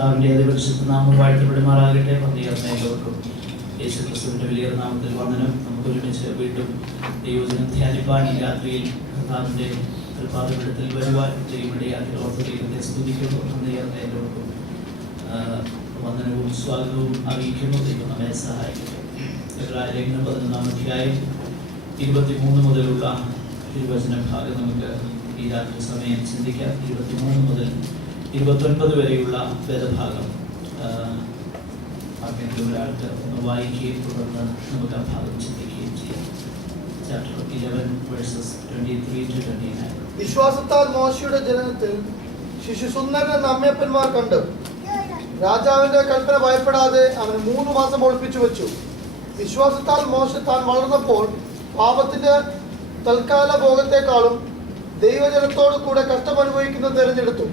കർത്താവിൻ്റെ അതിപരിശുദ്ധ നാമം വാഴ്ത്തപ്പെടുമാറാകട്ടെ. എല്ലാവർക്കും യേശു ക്രിസ്തുവിൻ്റെ വലിയ നാമത്തിൽ വന്ദനം. നമുക്ക് ഒരുമിച്ച് വീണ്ടും ദൈവവചനം ധ്യാനിപ്പാൻ ഈ രാത്രിയിൽ കർത്താവിൻ്റെ കൃപാതപീഠത്തിൽ വരുവാൻ ദൈവമിടയാക്കി ഓർത്ത് ദൈവത്തെ സ്തുതിക്കുന്നു. എല്ലാവർക്കും വന്ദനവും സ്വാഗതവും അറിയിക്കുന്നു. ദൈവം നമ്മെ സഹായിക്കട്ടെ. ലേഖനം 11-ാം അധ്യായം 23 മുതലുള്ള തിരുവചന ഭാഗം നമുക്ക് ഈ രാത്രി സമയം ചിന്തിക്കാം. 23 മുതൽ 29 വരെയുള്ള വേദഭാഗം ഒരാൾക്ക് ഒന്ന് വായിക്കുകയും തുടർന്ന് നമുക്ക് ആ ഭാഗം ചിന്തിക്കുകയും ചെയ്യാം. Chapter 11 versus 23-29. വിശ്വാസത്താൽ മോശയുടെ ജനനത്തിൽ ശിശുസുന്ദരൻ അമ്മയപ്പന്മാർ കണ്ടു. രാജാവിന്റെ കൽപ്പന ഭയപ്പെടാതെ അവന് 3 മാസം ഒളിപ്പിച്ചു വെച്ചു. വിശ്വാസത്താൽ മോശ താൻ വളർന്നപ്പോൾ പാപത്തിന്റെ തൽക്കാല ഭോഗത്തെക്കാളും ദൈവജനത്തോടു കൂടെ കഷ്ടമനുഭവിക്കുന്നത് തിരഞ്ഞെടുത്തു.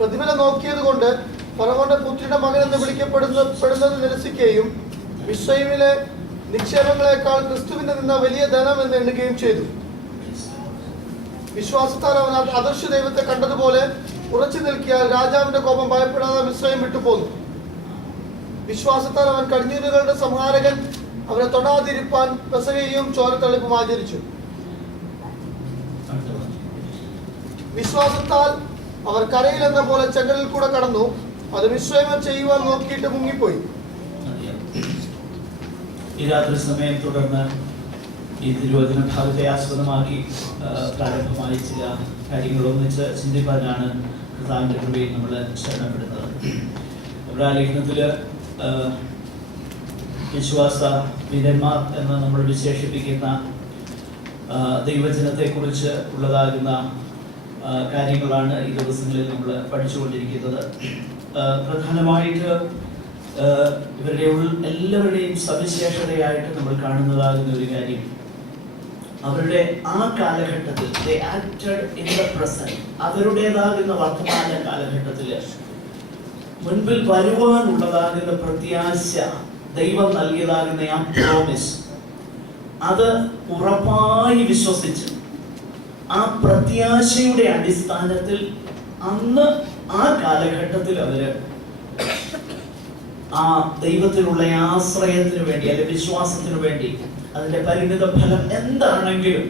പ്രതിഫലം നോക്കിയത് കൊണ്ട് ഫറവോന്റെ പുത്രിയുടെ മകൻ എന്ന് വിളിക്കപ്പെടുന്നത് നിരസിക്കുകയും മിസ്രയീമിലെ നിക്ഷേപങ്ങളെക്കാൾ ക്രിസ്തുവിന്റെ നിന്ന വലിയ ധനം എന്ന് എണ്ണുകയും ചെയ്തു. വിശ്വാസത്താൽ അവൻ അദർശ ദൈവത്തെ കണ്ടതുപോലെ ഉറച്ചു നിൽക്കിയാൽ രാജാവിന്റെ കോപം ഭയപ്പെടാതെ മിസ്രയീം വിട്ടുപോന്നു. വിശ്വാസത്താൽ അവൻ കടിഞ്ഞൂലുകളുടെ സംഹാരകൻ അവരെ തൊടാതിരിപ്പാൻ പെസഹയും ചോരത്തളിപ്പും ആചരിച്ചു. വിശ്വാസത്താൽ അവർ കരയിൽ എന്ന പോലെ ചെങ്കലിൽ കൂടെ കടന്നു. അത് മിസ്രയീമിൽ ചെയ്യുവാൻ നോക്കിയിട്ട് മുങ്ങിപ്പോയി. ഈ രാത്രി സമയം തുടർന്ന് ഈ തിരുവചന ഭാഗത്തെ ആസ്പദമാക്കി പ്രാരംഭമായ ചില കാര്യങ്ങൾ ഒന്നിച്ച് ചിന്തിപ്പാനാണ് കർത്താവിന്റെ കൃപയിൽ നമ്മൾ ശരണപ്പെടുന്നത്. ലേഖനത്തില് വിശ്വാസ വീരന്മാർ എന്ന് നമ്മൾ വിശേഷിപ്പിക്കുന്ന ദൈവജനത്തെ കുറിച്ച് ഉള്ളതാകുന്ന കാര്യങ്ങളാണ് ഈ ദിവസങ്ങളിൽ നമ്മൾ പഠിച്ചുകൊണ്ടിരിക്കുന്നത്. പ്രധാനമായിട്ട് ഇവരുടെ എല്ലാവരുടെയും സവിശേഷതയായിട്ട് നമ്മൾ കാണുന്നതാകുന്ന ഒരു കാര്യം, അവരുടെ ആ കാലഘട്ടത്തിൽ അവരുടേതാകുന്ന വർത്തമാന കാലഘട്ടത്തിൽ മുൻപിൽ വരുവാനുള്ളതാകുന്ന പ്രത്യാശ, ദൈവം നൽകിയതാകുന്ന ആ പ്രോമിസ്, അത് ഉറപ്പായി വിശ്വസിച്ച് ആ പ്രത്യാശയുടെ അടിസ്ഥാനത്തിൽ അന്ന് ആ കാലഘട്ടത്തിൽ അവര് ആ ദൈവത്തിലുള്ള ആശ്രയത്തിന് വേണ്ടി അല്ലെങ്കിൽ വിശ്വാസത്തിന് വേണ്ടി അതിന്റെ പരിണിത ഫലം എന്താണെങ്കിലും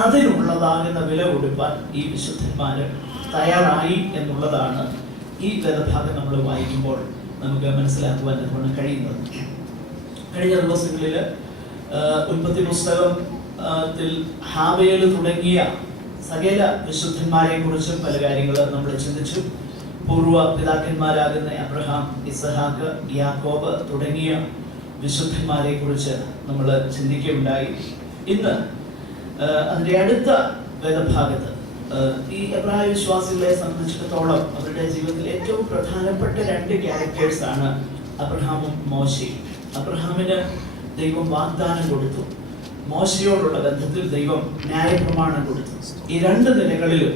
അതിനുള്ളതാകുന്ന വില കൊടുക്കാൻ ഈ വിശുദ്ധന്മാര് തയ്യാറായി എന്നുള്ളതാണ് ഈ വേദഭാഗം നമ്മൾ വായിക്കുമ്പോൾ നമുക്ക് മനസ്സിലാക്കുവാൻ കഴിയുന്നത്. കഴിഞ്ഞ ദിവസങ്ങളിൽ ഉൽപ്പത്തി പുസ്തകത്തിൽ ഹാബേൽ തുടങ്ങിയ സകല വിശുദ്ധന്മാരെ കുറിച്ചും പല കാര്യങ്ങൾ നമ്മൾ ചിന്തിച്ചു. പൂർവ്വ പിതാക്കന്മാരാകുന്ന അബ്രഹാം, ഇസഹാക്ക്, യാക്കോബ് തുടങ്ങിയ വിശുദ്ധന്മാരെ കുറിച്ച് നമ്മൾ ചിന്തിക്കുകയുണ്ടായി. ഇന്ന് അതിൻ്റെ അടുത്ത വേദഭാഗത്ത് ഈ എബ്രായ വിശ്വാസികളെ സംബന്ധിച്ചിടത്തോളം അവരുടെ ജീവിതത്തിൽ ഏറ്റവും പ്രധാനപ്പെട്ട 2 ക്യാരക്ടേഴ്സ് ആണ് അബ്രഹാമും മോശയും. അബ്രഹാമിന് ദൈവം വാഗ്ദാനം കൊടുത്തു, മോശയോടുള്ള ബന്ധത്തിൽ ദൈവം ന്യായപ്രമാണം കൊടുത്തു. ഈ 2 നിലകളിലും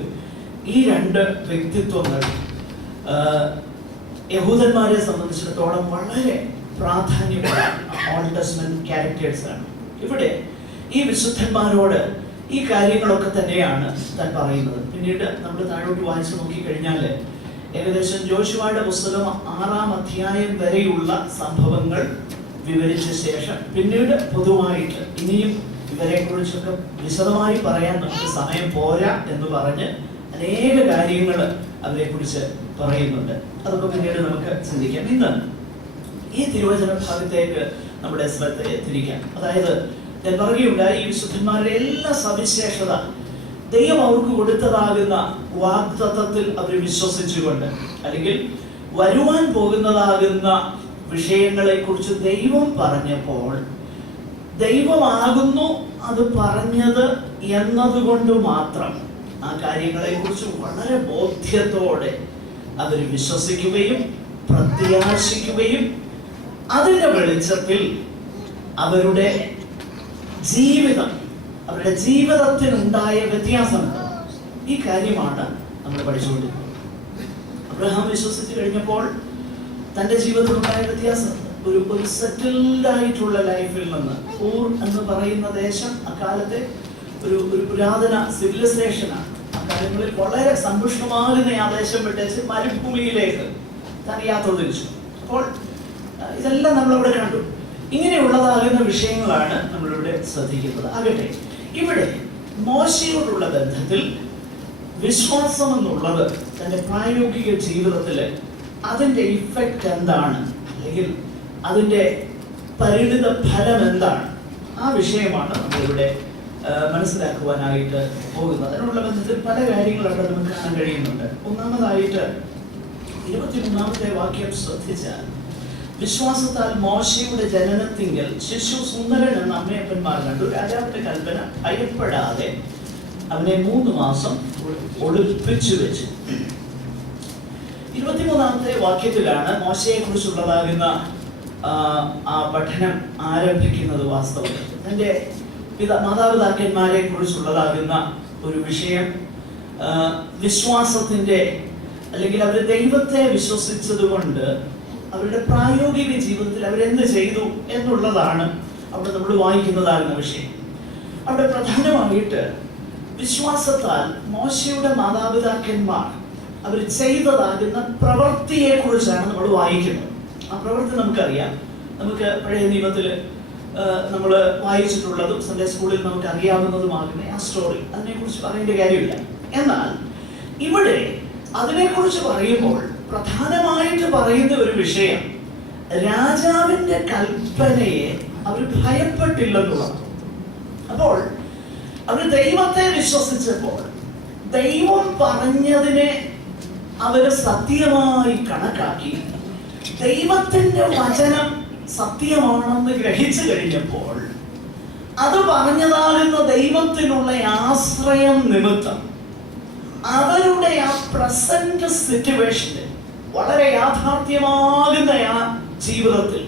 ഈ 2 വ്യക്തിത്വങ്ങൾ യഹൂദന്മാരെ സംബന്ധിച്ചിടത്തോളം വളരെ പ്രാധാന്യമുള്ള ഓൾഡ് ടെസ്റ്റ്മെന്റ് ക്യാരക്ടേഴ്സ് ആണ്. ഇവിടെ ഈ വിശുദ്ധന്മാരോട് ഈ കാര്യങ്ങളൊക്കെ തന്നെയാണ് താൻ പറയുന്നത്. പിന്നീട് നമ്മൾ താഴോട്ട് വായിച്ചു നോക്കിക്കഴിഞ്ഞാൽ ഏകദേശം യോശുവയുടെ പുസ്തകം 6-ാം അധ്യായം വരെയുള്ള സംഭവങ്ങൾ വിവരിച്ച ശേഷം പിന്നീട് പൊതുവായിട്ട് ഇനിയും ഇവരെ കുറിച്ചൊക്കെ വിശദമായി പറയാൻ നമുക്ക് സമയം പോരാ എന്ന് പറഞ്ഞ് അനേക കാര്യങ്ങൾ അവരെ കുറിച്ച് പറയുന്നുണ്ട്. അതൊക്കെ പിന്നീട് നമുക്ക് ചിന്തിക്കാം. ഇന്ന് ഈ തിരുവചന ഭാഗത്തേക്ക് നമ്മുടെ ശ്രദ്ധയെ തിരിക്കാം. അതായത് ഞാൻ പറയുകയുണ്ടായി, ഈ വിശുദ്ധന്മാരുടെ എല്ലാ സവിശേഷത ദൈവം അവർക്ക് കൊടുത്തതാകുന്ന വാഗ്ദത്തത്തിൽ അവർ വിശ്വസിച്ചുകൊണ്ട്, അല്ലെങ്കിൽ വരുവാൻ പോകുന്നതാകുന്ന വിഷയങ്ങളെ കുറിച്ച് ദൈവം പറഞ്ഞപ്പോൾ ദൈവമാകുന്നു അത് പറഞ്ഞത് എന്നതുകൊണ്ട് മാത്രം ആ കാര്യങ്ങളെ കുറിച്ച് വളരെ ബോധ്യത്തോടെ അവർ വിശ്വസിക്കുകയും പ്രത്യാശിക്കുകയും അതിന്റെ വെളിച്ചത്തിൽ അവരുടെ ജീവിതം, അവരുടെ ജീവിതത്തിനുണ്ടായ വ്യത്യാസമുണ്ട്. ഈ കാര്യമാണ് നമ്മൾ പഠിച്ചുകൊണ്ടിരിക്കുന്നത്. അബ്രഹാം വിശ്വസിച്ച് കഴിഞ്ഞപ്പോൾ തന്റെ ജീവിതത്തിലുണ്ടായ വ്യത്യാസം, ഒരു സെറ്റിൽഡ് ആയിട്ടുള്ള ലൈഫിൽ നിന്ന്, ഊർ എന്ന് പറയുന്ന ദേശം അക്കാലത്തെ ഒരു പുരാതന സിവിലൈസേഷനാണ്. അക്കാലങ്ങളിൽ വളരെ സമ്പുഷ്ടമാകുന്ന ആ ദേശം വിട്ടേച്ച് മരുഭൂമിയിലേക്ക് താൻ യാത്ര തിരിച്ചു. അപ്പോൾ ഇതെല്ലാം നമ്മളിവിടെ കണ്ടു. ഇങ്ങനെയുള്ളതാകുന്ന വിഷയങ്ങളാണ് നമ്മളിവിടെ ശ്രദ്ധിക്കുന്നത്. ആകട്ടെ, ഇവിടെ മോശയോടുള്ള ബന്ധത്തിൽ വിശ്വാസം എന്നുള്ളത് തൻ്റെ പ്രായോഗിക ജീവിതത്തിൽ അതിൻ്റെ ഇഫക്റ്റ് എന്താണ്, അല്ലെങ്കിൽ അതിൻ്റെ പരിണിത ഫലം എന്താണ്, ആ വിഷയമാണ് നമ്മളിവിടെ മനസ്സിലാക്കുവാനായിട്ട് പോകുന്നത്. അതിനുള്ള ബന്ധത്തിൽ പല കാര്യങ്ങളും അവിടെ നമുക്ക് കാണാൻ കഴിയുന്നുണ്ട്. ഒന്നാമതായിട്ട് 23-ാമത്തെ വാക്യം ശ്രദ്ധിച്ചാൽ, വിശ്വാസത്താൽ മോശയുടെ ജനനത്തിങ്കൽ ശിശു സുന്ദരൻ എന്ന അമ്മയപ്പന്മാർ കണ്ടു. രാജാവിന്റെ കൽപ്പന ഭയപ്പെടാതെ അവനെ 3 മാസം ഒളിപ്പിച്ചു വെച്ചു. 23-ാമത്തെ വാക്യത്തിലാണ് മോശയെ കുറിച്ചുള്ളതാകുന്ന ആ പഠനം ആരംഭിക്കുന്നത്. വാസ്തവത്തിൽ തൻ്റെ മാതാപിതാക്കന്മാരെ കുറിച്ചുള്ളതാകുന്ന ഒരു വിഷയം വിശ്വാസത്തിൻ്റെ, അല്ലെങ്കിൽ അവർ ദൈവത്തെ വിശ്വസിച്ചത് കൊണ്ട് അവരുടെ പ്രായോഗിക ജീവിതത്തിൽ അവരെന്ത് ചെയ്തു എന്നുള്ളതാണ് അവിടെ നമ്മൾ വായിക്കുന്നതാകുന്ന വിഷയം. അവിടെ പ്രധാനമായിട്ട് വിശ്വാസത്താൽ മോശയുടെ മാതാപിതാക്കന്മാർ അവർ ചെയ്തതാകുന്ന പ്രവൃത്തിയെ കുറിച്ചാണ് നമ്മൾ വായിക്കുന്നത്. ആ പ്രവൃത്തി നമുക്കറിയാം. നമുക്ക് പഴയ നിയമത്തിൽ നമ്മൾ വായിച്ചിട്ടുള്ളതും സൺഡേ സ്കൂളിൽ നമുക്ക് അറിയാവുന്നതുമാകുന്ന ആ സ്റ്റോറി, അതിനെക്കുറിച്ച് പറയേണ്ട കാര്യമില്ല. എന്നാൽ ഇവിടെ അതിനെക്കുറിച്ച് പറയുമ്പോൾ പ്രധാനമായിട്ട് പറയുന്ന ഒരു വിഷയം, രാജാവിന്റെ കൽപ്പനയെ അവർ ഭയപ്പെട്ടില്ലെന്നുള്ളതാണ്. അപ്പോൾ അവർ ദൈവത്തെ വിശ്വസിച്ചപ്പോൾ ദൈവം പറഞ്ഞതിനെ അവർ സത്യമായി കണക്കാക്കി ദൈവത്തിന്റെ വചനം സത്യമാണെന്ന് ഗ്രഹിച്ചു കഴിഞ്ഞപ്പോൾ അത് പറഞ്ഞതാകുന്ന ദൈവത്തിനുള്ള ആശ്രയം നിമിത്തം അവരുടെ ആ പ്രസന്റ് സിറ്റുവേഷനിൽ വളരെ യാഥാർത്ഥ്യമാകുന്ന ആ ജീവിതത്തിൽ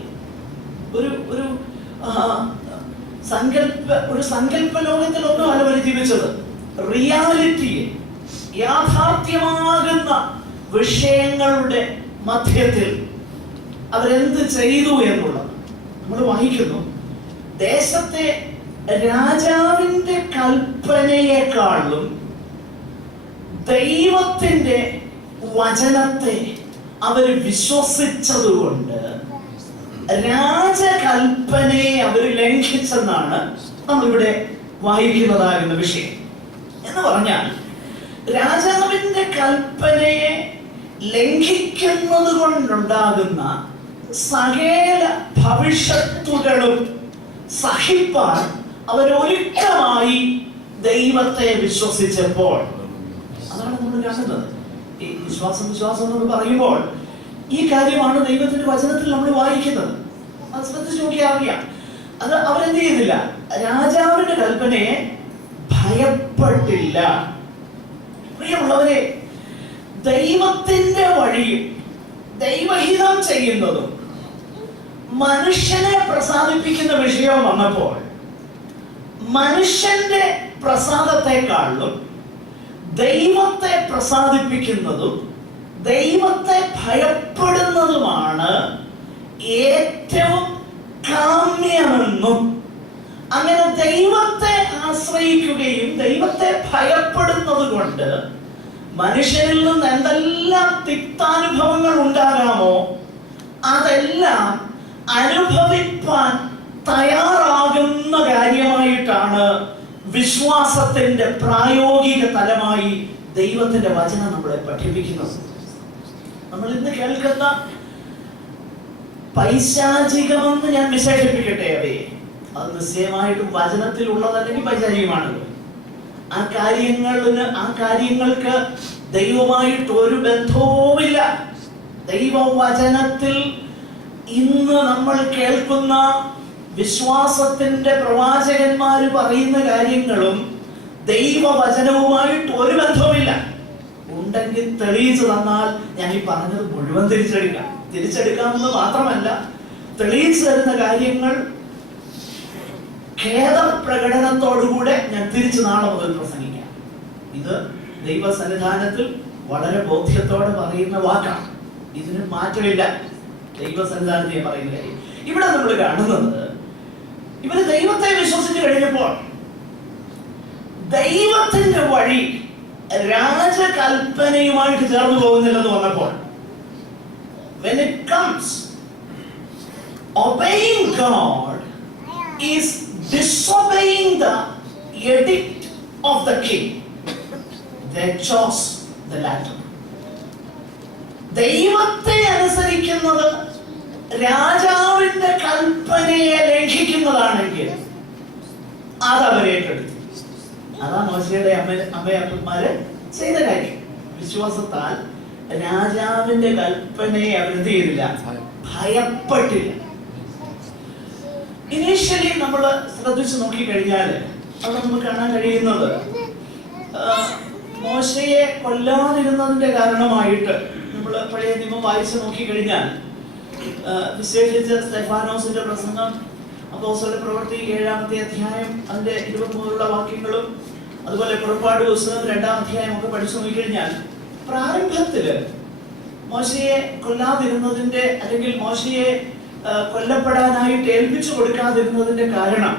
ഒരു സങ്കല്പ ലോകത്തിലൊന്നും അല്ല അവർ ജീവിച്ചത്. റിയാലിറ്റിയെ, യാഥാർത്ഥ്യമാകുന്ന വിഷയങ്ങളുടെ മധ്യത്തിൽ അവരെന്ത് ചെയ്തു എന്നുള്ളത് നമ്മൾ വായിക്കുന്നു. ദേശത്തെ രാജാവിന്റെ കൽപ്പനയെക്കാളും ദൈവത്തിന്റെ വചനത്തെ അവർ വിശ്വസിച്ചതുകൊണ്ട് രാജകൽപ്പനയെ അവർ ലംഘിച്ചെന്നാണ് നമ്മളിവിടെ വായിക്കുന്നതാകുന്ന വിഷയം. എന്ന് പറഞ്ഞാൽ രാജാവിന്റെ കൽപ്പനയെ ലംഘിക്കുന്നത് കൊണ്ടുണ്ടാകുന്ന സകല ഭവിഷ്യത്തുകളും സഹിപ്പാൻ അവരൊരുക്കമായി ദൈവത്തെ വിശ്വസിച്ചപ്പോൾ, അതാണ് നമ്മൾ കാണുന്നത്. ഈ വിശ്വാസം എന്ന് പറയുമ്പോൾ ഈ കാര്യമാണ് ദൈവത്തിന്റെ വചനത്തിൽ നമ്മൾ വായിക്കുന്നത്. അത് ശ്രദ്ധിച്ച് നോക്കിയാൽ അറിയാം. അത് അവരെന്ത് ചെയ്തില്ല, രാജാവിന്റെ കൽപ്പനയെ ഭയപ്പെട്ടില്ല. പ്രിയമുള്ളവരെ, ദൈവത്തിന്റെ വഴിയും ദൈവഹിതം ചെയ്യുന്നതും മനുഷ്യനെ പ്രസാദിപ്പിക്കുന്ന വിഷയം വന്നപ്പോൾ മനുഷ്യന്റെ പ്രസാദത്തെക്കാളും ദൈവത്തെ പ്രസാദിപ്പിക്കുന്നതും ദൈവത്തെ ഭയപ്പെടുന്നതുമാണ് ഏറ്റവും കാമ്യമെന്നും, അങ്ങനെ ദൈവത്തെ ആശ്രയിക്കുകയും ദൈവത്തെ ഭയപ്പെടുന്നത് കൊണ്ട് മനുഷ്യനിൽ നിന്ന് എന്തെല്ലാം തിക്താനുഭവങ്ങൾ ഉണ്ടാകാമോ അതെല്ലാം അനുഭവിപ്പാൻ തയ്യാറാകുന്ന കാര്യമായിട്ടാണ് വിശ്വാസത്തിന്റെ പ്രായോഗിക തലമായി ദൈവത്തിന്റെ വചനം നമ്മളെ പഠിപ്പിക്കുന്നത്. നമ്മൾ ഇന്ന് കേൾക്കുന്ന പൈശാചികമെന്ന് ഞാൻ വിശേഷിപ്പിക്കട്ടെ അവയെ, അത് നിശ്ചയമായിട്ടും വചനത്തിലുള്ളതല്ലെങ്കിൽ പൈശാചികമാണല്ലോ. ആ കാര്യങ്ങൾക്ക് ദൈവമായിട്ട് ഒരു ബന്ധവുമില്ല. ദൈവവചനത്തിൽ ഇന്ന് നമ്മൾ കേൾക്കുന്ന വിശ്വാസത്തിന്റെ പ്രവാചകന്മാർ പറയുന്ന കാര്യങ്ങളും ദൈവവചനവുമായിട്ട് ഒരു ബന്ധവുമില്ല. ഉണ്ടെങ്കിൽ തെളിയിച്ചു തന്നാൽ ഞാൻ ഈ പറഞ്ഞത് മുഴുവൻ തിരിച്ചെടുക്കാമെന്ന് മാത്രമല്ല, തെളിയിച്ചു തരുന്ന കാര്യങ്ങൾ ഖേദപ്രകടനത്തോടുകൂടെ ഞാൻ തിരിച്ചു നാളെ മുതൽ പ്രസംഗിക്കാം. ഇത് ദൈവസന്നിധാനത്തിൽ വളരെ ബോധ്യത്തോടെ പറയുന്ന വാക്കാണ്. ഇതിന് മാറ്റമില്ല. ദൈവസന്നിധാനത്തെ പറയുന്ന കാര്യം ഇവിടെ നമ്മൾ കാണുന്നത്, ഇവര് ദൈവത്തെ വിശ്വസിച്ച് കഴിഞ്ഞപ്പോൾ ദൈവത്തിന്റെ വഴി രാജകൽപ്പനയുമായിട്ട് ചേർന്ന് പോകുന്നില്ലെന്ന് വന്നപ്പോൾ when it comes, obeying God is disobeying the edict of the king. They chose the latter. ദൈവത്തെ അനുസരിക്കുന്നത് രാജാവിന്റെ കൽപ്പനയെ ലംഘിക്കുന്നതാണെങ്കിൽ അത് അവരേറ്റെടുത്തു. അതാ മോശയുടെ അമ്മയപ്പന്മാര് ചെയ്ത കാര്യം. വിശ്വാസത്താൽ രാജാവിന്റെ കൽപ്പനയെ അവരെന്ത് ചെയ്തില്ല? ഭയപ്പെട്ടില്ല. ഇനീഷ്യലി നമ്മൾ ശ്രദ്ധിച്ചു നോക്കിക്കഴിഞ്ഞാൽ അവിടെ നമുക്ക് കാണാൻ കഴിയുന്നത് മോശയെ കൊല്ലാതിരുന്നതിന്റെ കാരണമായിട്ട് നമ്മൾ പഴയ നിയമം വായിച്ചു നോക്കിക്കഴിഞ്ഞാൽ വിശേഷിച്ച് സ്തെഫാനോസിന്റെ പ്രസംഗം, അപ്പോസ്തലരുടെ പ്രവൃത്തി 7-ാമത്തെ അധ്യായം അതിന്റെ 23 വാക്യങ്ങളും അതുപോലെ പുറപ്പാട് പുസ്തകം 2-ാം അധ്യായം ഒക്കെ പഠിച്ചു നോക്കിക്കഴിഞ്ഞാൽ പ്രാരംഭത്തില് മോശയെ കൊല്ലാതിരുന്നതിന്റെ അല്ലെങ്കിൽ മോശയെ കൊല്ലപ്പെടാനായിട്ട് ഏൽപ്പിച്ചു കൊടുക്കാതിരുന്നതിന്റെ കാരണം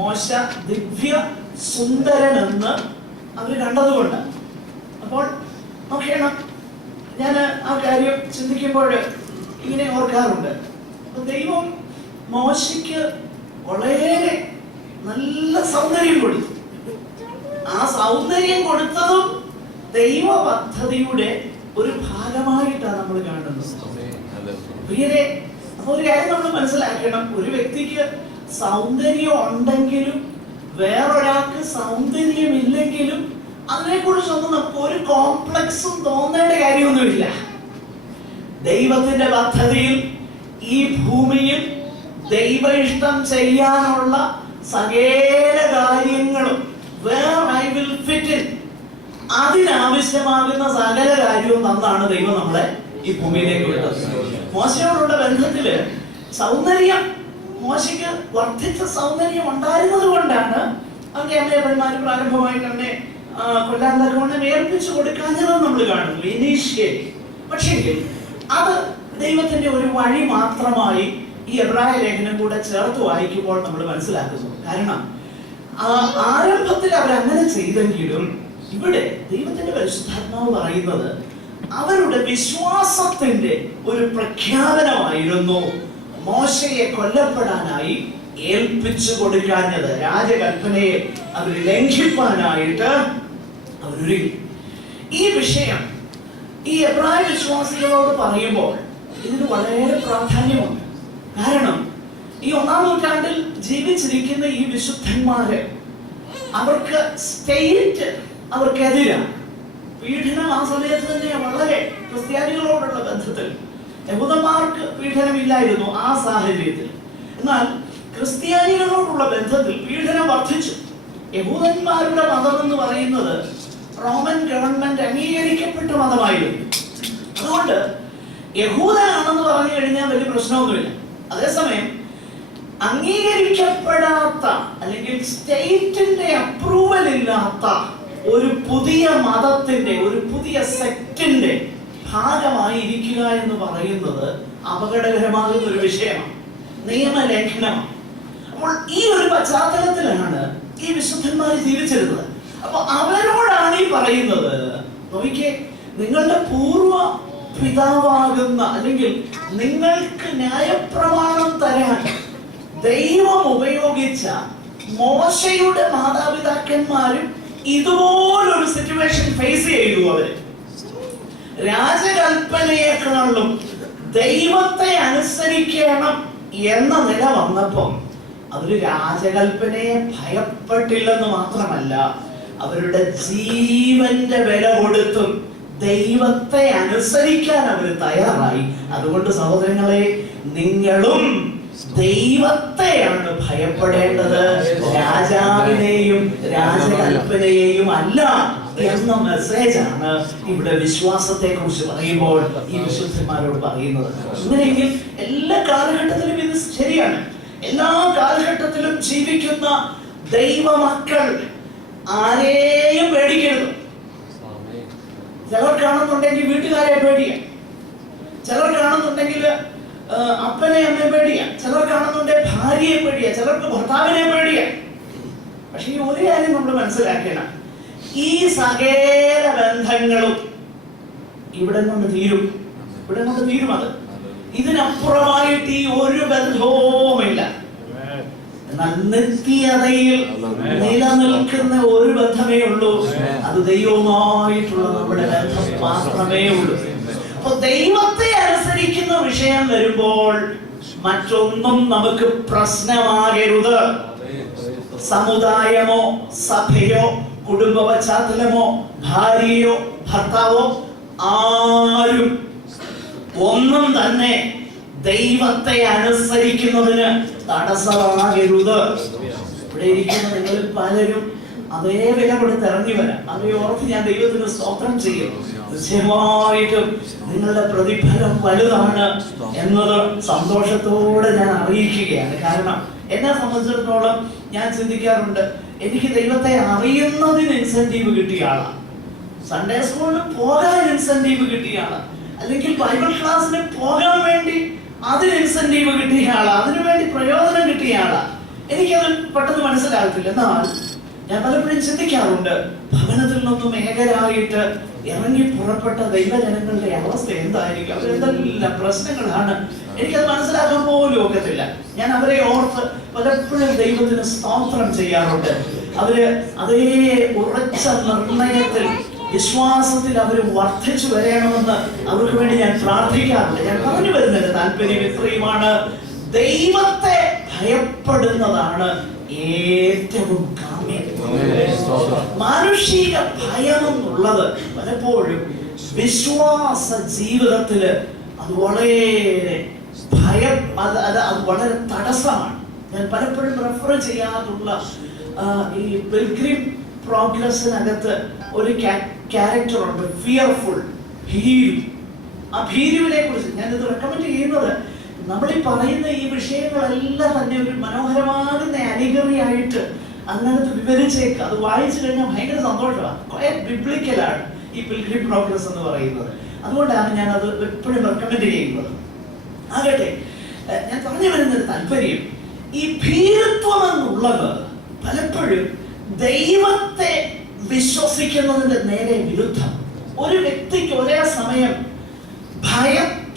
മോശ ദിവ്യ സുന്ദരനെന്ന് അവർ കണ്ടതുകൊണ്ട്. അപ്പോൾ നോക്കണം, ഞാൻ ആ കാര്യം ചിന്തിക്കുമ്പോൾ ഇങ്ങനെ ഓർക്കാറുണ്ട്. ദൈവം മോശയ്ക്ക് വളരെ നല്ല സൗന്ദര്യം കൊടുത്തു. ആ സൗന്ദര്യം കൊടുത്തതും ദൈവ പദ്ധതിയുടെ ഒരു ഭാഗമായിട്ടാണ് നമ്മൾ കാണുന്നത്. പ്രിയരെ, അപ്പൊ ഒരു കാര്യം നമ്മൾ മനസ്സിലാക്കണം, ഒരു വ്യക്തിക്ക് സൗന്ദര്യം ഉണ്ടെങ്കിലും വേറൊരാൾക്ക് സൗന്ദര്യമില്ലെങ്കിലും അതിനെക്കുറിച്ചൊന്നും നമുക്ക് ഒരു കോംപ്ലക്സും തോന്നേണ്ട കാര്യമൊന്നുമില്ല. ദൈവത്തിന്റെ പദ്ധതിയിൽ ഈ ഭൂമിയിൽ ദൈവ ഇഷ്ടം ചെയ്യാനുള്ള സകല കാര്യങ്ങളും where I will fit in, അതിനാവശ്യമാകുന്ന സകല കാര്യവും തന്നാണ് ദൈവം നമ്മളെ ഈ ഭൂമിയിലേക്ക് വിട്ടത്. മോശയോടുള്ള ബന്ധത്തില് സൗന്ദര്യം, മോശയ്ക്ക് വർദ്ധിച്ച സൗന്ദര്യം ഉണ്ടായിരുന്നത് കൊണ്ടാണ് അവന്റെ അമ്മയപ്പന്മാര് പ്രാരംഭമായിട്ട് അവനെ കൊല്ലാൻ തക്കവണ്ണം ഏൽപ്പിച്ചു കൊടുക്കാഞ്ഞതെന്ന് നമ്മൾ കാണുന്നു ഇനീഷ്യലി. പക്ഷെങ്കിൽ അത് ദൈവത്തിന്റെ ഒരു വഴി മാത്രമായി ഈ എബ്രായ ലേഖനം കൂടെ ചേർത്ത് വായിക്കുമ്പോൾ നമ്മൾ മനസ്സിലാക്കുന്നു. കാരണം ആരംഭത്തിൽ അവരങ്ങനെ ചെയ്തെങ്കിലും ഇവിടെ ദൈവത്തിന്റെ പരിശുദ്ധാത്മാവ് പറയുന്നത് അവരുടെ വിശ്വാസത്തിന്റെ ഒരു പ്രഖ്യാപനമായിരുന്നു മോശയെ കൊല്ലപ്പെടാനായി ഏൽപ്പിച്ചു കൊടുക്കാഞ്ഞത്. രാജകൽപ്പനയെ അവർ ലംഘിപ്പാനായിട്ട് അവരൊരുങ്ങി. ഈ വിഷയം ഈ എബ്രായ വിശ്വാസികളോട് പറയുമ്പോൾ ഇതിന് വളരെ പ്രാധാന്യമുണ്ട്. കാരണം ഈ 1-ാം നൂറ്റാണ്ടിൽ ജീവിച്ചിരിക്കുന്ന ഈ വിശുദ്ധന്മാര് അവർക്ക് സ്റ്റേറ്റ് അവർക്കെതിരാണ്. പീഡനം ആ സമയത്ത് തന്നെ വളരെ ക്രിസ്ത്യാനികളോടുള്ള ബന്ധത്തിൽ യഹൂദന്മാർക്ക് പീഡനമില്ലായിരുന്നു ആ സാഹചര്യത്തിൽ. എന്നാൽ ക്രിസ്ത്യാനികളോടുള്ള ബന്ധത്തിൽ പീഡനം വർദ്ധിച്ചു. യഹൂദന്മാരുടെ മതം എന്ന് പറയുന്നത് റോമൻ ഗവൺമെന്റ് അംഗീകരിക്കപ്പെട്ട മതമായിരുന്നു. അതുകൊണ്ട് യഹൂദനാണെന്ന് പറഞ്ഞു കഴിഞ്ഞാൽ വലിയ പ്രശ്നമൊന്നുമില്ല. അതേസമയം അംഗീകരിക്കപ്പെടാത്ത അല്ലെങ്കിൽ സ്റ്റേറ്റിന്റെ അപ്രൂവൽ ഇല്ലാത്ത ഒരു പുതിയ മതത്തിന്റെ, ഒരു പുതിയ സെക്റ്റിന്റെ ഭാഗമായി ഇരിക്കുക എന്ന് പറയുന്നത് അപകടകരമാകുന്ന ഒരു വിഷയമാണ്, നിയമലംഘനമാണ്. അപ്പോൾ ഈ ഒരു പശ്ചാത്തലത്തിലാണ് ഈ വിശുദ്ധന്മാർ ജീവിച്ചിരുന്നത്. അപ്പൊ അവരോടാണ് ഈ പറയുന്നത്, നോക്കിക്കേ, നിങ്ങളുടെ പൂർവ പിതാവാകുന്ന അല്ലെങ്കിൽ നിങ്ങൾക്ക് ന്യായപ്രമാണം തരാൻ ദൈവം ഉപയോഗിച്ച മോശയുടെ മാതാപിതാക്കന്മാരും ഇതുപോലൊരു സിറ്റുവേഷൻ ഫേസ് ചെയ്തു. അവര് രാജകൽപ്പനയെക്കാളും ദൈവത്തെ അനുസരിക്കണം എന്ന നില വന്നപ്പോൾ അവര് രാജകൽപ്പനയെ ഭയപ്പെട്ടില്ലെന്ന് മാത്രമല്ല, അവരുടെ ജീവന്റെ വില കൊടുത്തും ദൈവത്തെ അനുസരിക്കാൻ അവർ തയ്യാറായി. അതുകൊണ്ട് സഹോദരങ്ങളെ, നിങ്ങളും ദൈവത്തെയാണ് ഭയപ്പെടേണ്ടത്, രാജാവിനെയും രാജകൽപ്പനയെയും അല്ല എന്ന മെസ്സേജാണ് ഇവിടെ വിശ്വാസത്തെ കുറിച്ച് പറയുമ്പോൾ ഈ വിശുദ്ധന്മാരോട് പറയുന്നത്. അങ്ങനെയെങ്കിൽ എല്ലാ കാലഘട്ടത്തിലും ഇത് ശരിയാണ്. എല്ലാ കാലഘട്ടത്തിലും ജീവിക്കുന്ന ദൈവമക്കൾ ആരെയും പേടിക്കരുത്. ചിലർക്കാണെന്നുണ്ടെങ്കിൽ വീട്ടുകാരെ പേടിയാം, ചിലർക്കാണെന്നുണ്ടെങ്കിൽ അപ്പനെ അമ്മയെ പേടിയാം, ചിലർക്കാണെന്നുണ്ടെങ്കിൽ ഭാര്യയെ പേടിയാം, ചിലർക്ക് ഭർത്താവിനെ പേടിയാം. പക്ഷെ ഈ ഒരു കാര്യം നമ്മൾ മനസ്സിലാക്കണം, ഈ സകല ബന്ധങ്ങളും ഇവിടെ കൊണ്ട് തീരും. അത് ഇതിനപ്പുറമായിട്ട് ഈ ഒരു ബന്ധവുമില്ല. എന്നാൽ നിത്യതയിൽ നിലനിൽക്കുന്ന ഒരു ബന്ധമേ ഉള്ളൂ. അത് ദൈവവുമായിട്ടുള്ള നമ്മുടെ ബന്ധം മാത്രമേ ഉള്ളൂ. അപ്പൊ ദൈവത്തെ അനുസരിക്കുന്ന വിഷയം വരുമ്പോൾ മറ്റൊന്നും നമുക്ക് പ്രശ്നമാകരുത്. സമുദായമോ സഭയോ കുടുംബ പശ്ചാത്തലമോ ഭാര്യയോ ഭർത്താവോ ആരും ഒന്നും തന്നെ ദൈവത്തെ അനുസരിക്കുന്നതിന് തടസ്സമാകരുത്. ഇവിടെ ഇരിക്കുന്ന നിങ്ങളിൽ പലരും അതേ വില കൊടുത്ത് ഇറങ്ങി വരാം. അതേ ഓർത്ത് ഞാൻ ദൈവത്തിന് സ്തോത്രം ചെയ്യും. നിശ്ചയമായിട്ടും നിങ്ങളുടെ പ്രതിഫലം വലുതാണ് എന്നത് സന്തോഷത്തോടെ ഞാൻ അറിയിക്കുകയാണ്. കാരണം എന്നെ സംബന്ധിച്ചിടത്തോളം ഞാൻ ചിന്തിക്കാറുണ്ട്, എനിക്ക് ദൈവത്തെ അറിയുന്നതിന് ഇൻസെന്റീവ് കിട്ടിയ ആളാണ്. സൺഡേ സ്കൂളിൽ പോകാൻ ഇൻസെന്റീവ് കിട്ടിയ ആളാണ്. അല്ലെങ്കിൽ ബൈബിൾ ക്ലാസ്സിന് പോകാൻ വേണ്ടി അതിന് ഇൻസെന്റീവ് കിട്ടിയ ആളാണ്. അതിനു വേണ്ടി പ്രയോജനം കിട്ടിയ ആളാണ്. എനിക്കത് പെട്ടെന്ന് മനസ്സിലാകത്തില്ല. എന്നാൽ ഞാൻ പലപ്പോഴും ചിന്തിക്കാറുണ്ട്, ഭവനത്തിൽ നിന്നും ഏകരായിട്ട് ഇറങ്ങി പുറപ്പെട്ട ദൈവജനങ്ങളുടെ അവസ്ഥ എന്തായിരിക്കും? അവരെന്തെല്ലാം പ്രശ്നങ്ങളാണ്. എനിക്കത് മനസ്സിലാക്കാൻ പോലും ഒക്കത്തില്ല. ഞാൻ അവരെ ഓർത്ത് പലപ്പോഴും ദൈവത്തിന് സ്തോത്രം ചെയ്യാറുണ്ട്. അവര് അതേ ഉറച്ച നിർണയത്തിൽ വിശ്വാസത്തിൽ അവർ വർദ്ധിച്ചു വരണമെന്ന് അവർക്ക് വേണ്ടി ഞാൻ പ്രാർത്ഥിക്കാറുണ്ട്. ഞാൻ പറഞ്ഞു വരുന്നതിന്റെ താല്പര്യം ഇത്രയുമാണ്: ദൈവത്തെ ഭയപ്പെടുന്നതാണ് ഏറ്റവും കാമ്യം. മാനുഷിക ഭയം എന്നുള്ളത് പലപ്പോഴും വിശ്വാസ ജീവിതത്തില് അത് വളരെ ഭയം, അത് വളരെ തടസ്സമാണ്. ഞാൻ പലപ്പോഴും റെഫർ ചെയ്യാറുള്ള ഈ പിൽഗ്രിം പ്രോഗ്രസിനകത്ത് ഒരു ക്യാരക്ടർ ഉണ്ട്, ഫിയർഫുൾ, ഭീരു. ആ ഭീരുവിനെ കുറിച്ച് ഞാനിത് റെക്കമെൻഡ് ചെയ്യുന്നത്, നമ്മൾ ഈ പറയുന്ന ഈ വിഷയങ്ങളെല്ലാം തന്നെ ഒരു മനോഹരമാകുന്ന അലിഗറിയായിട്ട് അതിനകത്ത് വിവരിച്ചേക്ക്. അത് വായിച്ചു കഴിഞ്ഞാൽ ഭയങ്കര സന്തോഷമാണ്. കുറെ ബിബ്ലിക്കലാണ് ഈ പിൽഗ്രിം പ്രോഗ്രസ് എന്ന് പറയുന്നത്. അതുകൊണ്ടാണ് ഞാൻ അത് എപ്പോഴും റെക്കമെൻഡ് ചെയ്യുന്നത്. ആകട്ടെ, ഞാൻ പറഞ്ഞു വരുന്നൊരു താല്പര്യം, ഈ ഭീരുത്വം എന്നുള്ളത് പലപ്പോഴും ദൈവത്തെ വിശ്വസിക്കുന്നതിന്റെ നേരെ വിരുദ്ധം. ഒരു വ്യക്തിക്ക് ഒരേ സമയം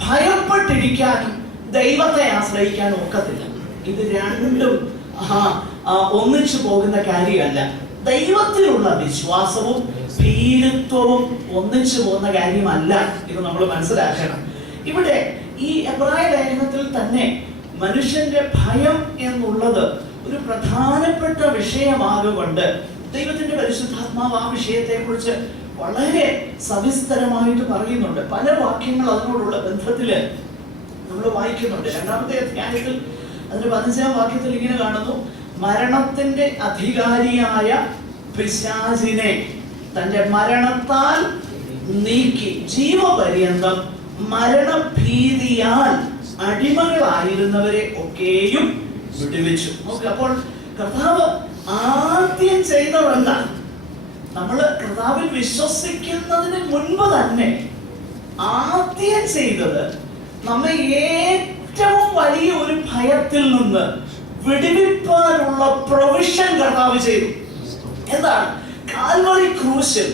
ഭയപ്പെട്ടിരിക്കാനും ദൈവത്തെ ആശ്രയിക്കാനും ഒക്കത്തില്ല. ഇത് രണ്ടും ഒന്നിച്ചു പോകുന്ന കാര്യമല്ല. ദൈവത്തിലുള്ള വിശ്വാസവും ഭീരുത്വവും ഒന്നിച്ചു പോകുന്ന കാര്യമല്ല. ഇത് നമ്മൾ മനസ്സിലാക്കണം. ഇവിടെ ഈ എബ്രായ ലേഖനത്തിൽ തന്നെ മനുഷ്യന്റെ ഭയം എന്നുള്ളത് ഒരു പ്രധാനപ്പെട്ട വിഷയമാകൊണ്ട് ദൈവത്തിന്റെ പരിശുദ്ധാത്മാവ് ആ വിഷയത്തെ കുറിച്ച് വളരെ സവിസ്തരമായിട്ട് പറയുന്നുണ്ട്. പല വാക്യങ്ങൾ അതിനോടുള്ള ബന്ധത്തില് നമ്മൾ വായിക്കുന്നുണ്ട്. രണ്ടാമത്തെ അധ്യായത്തിൽ അതിന്റെ 15-ാം വാക്യത്തിൽ ഇങ്ങനെ കാണുന്നു: മരണത്തിന്റെ അധികാരിയായ പിശാചിനെ തന്റെ മരണത്താൽ നീക്കി ജീവപര്യന്തം മരണഭീതിയാൽ അടിമകളായിരുന്നവരെ ഒക്കെയും വിടുവിച്ചു. നോക്ക്, അപ്പോൾ കർത്താവ് ആദ്യം ചെയ്തതല്ല, നമ്മള് കർത്താവിൽ വിശ്വസിക്കുന്നതിന് മുൻപ് തന്നെ ആദ്യം ചെയ്തത് നമ്മെ ഏറ്റവും വലിയ ഒരു ഭയത്തിൽ നിന്ന് വിടുവിപ്പാനുള്ള പ്രൊവിഷൻ കർത്താവ് ചെയ്തു. എന്താണ്? കാൽവറി ക്രൂശിൽ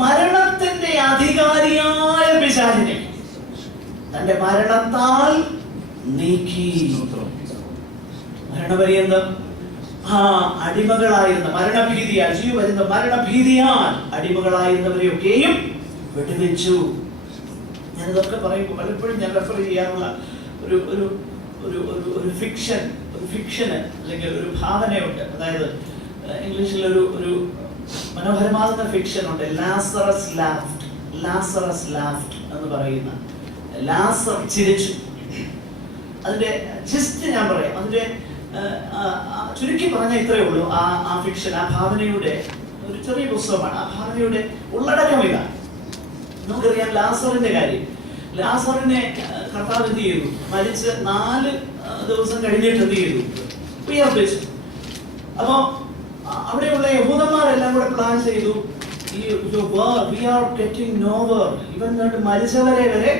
മരണത്തിന്റെ അധികാരിയായ പിശാചിനെ തന്റെ മരണത്താൽ നീക്കി. മരണപര്യന്തം അടിമകളായിരുന്ന മരണഭീതിയാൽ ജീവപര്യന്തം മരണഭീതിയാൽ അടിമകളായിരുന്നവരെയൊക്കെയും വിടുവിച്ചു. ഞാനിതൊക്കെ പറയുമ്പോൾ പലപ്പോഴും ഞാൻ റെഫർ ചെയ്യാറുള്ള ഒരു ഫിക്ഷന് അല്ലെങ്കിൽ ഒരു ഭാവനയുണ്ട്. അതായത് ഇംഗ്ലീഷിൽ ഒരു മനോഹരമാകുന്ന ഫിക്ഷൻ ഉണ്ട്, ലാസറസ് ലാഫ്റ്റ് എന്ന് പറയുന്ന. ലാസർ ചിരിച്ചു. അതിന്റെ ജിസ്റ്റ് ഞാൻ പറയാം. അതിന്റെ ചുരുക്കി പറഞ്ഞാൽ ഇത്രയേ ഉള്ളൂ. ആ ഫിക്ഷൻ, ആ ഭാവനയുടെ ഒരു ചെറിയ പുസ്തകമാണ്. ആ ഭാവനയുടെ ഉള്ളടക്കം ഇതാണ്. നമുക്കറിയാം ലാസറിന്റെ കാര്യം. ലാസറിനെ കർത്താവ് എന്ത് ചെയ്തു? മരിച്ച് 4 ദിവസം കഴിഞ്ഞിട്ട് എന്ത് ചെയ്തു? ഉയർപ്പിച്ചു. അപ്പൊ അവിടെയുള്ള യഹൂദന്മാരെല്ലാം കൂടെ പ്ലാൻ ചെയ്തു, ഇവൻ മരിച്ചവരെ വരെ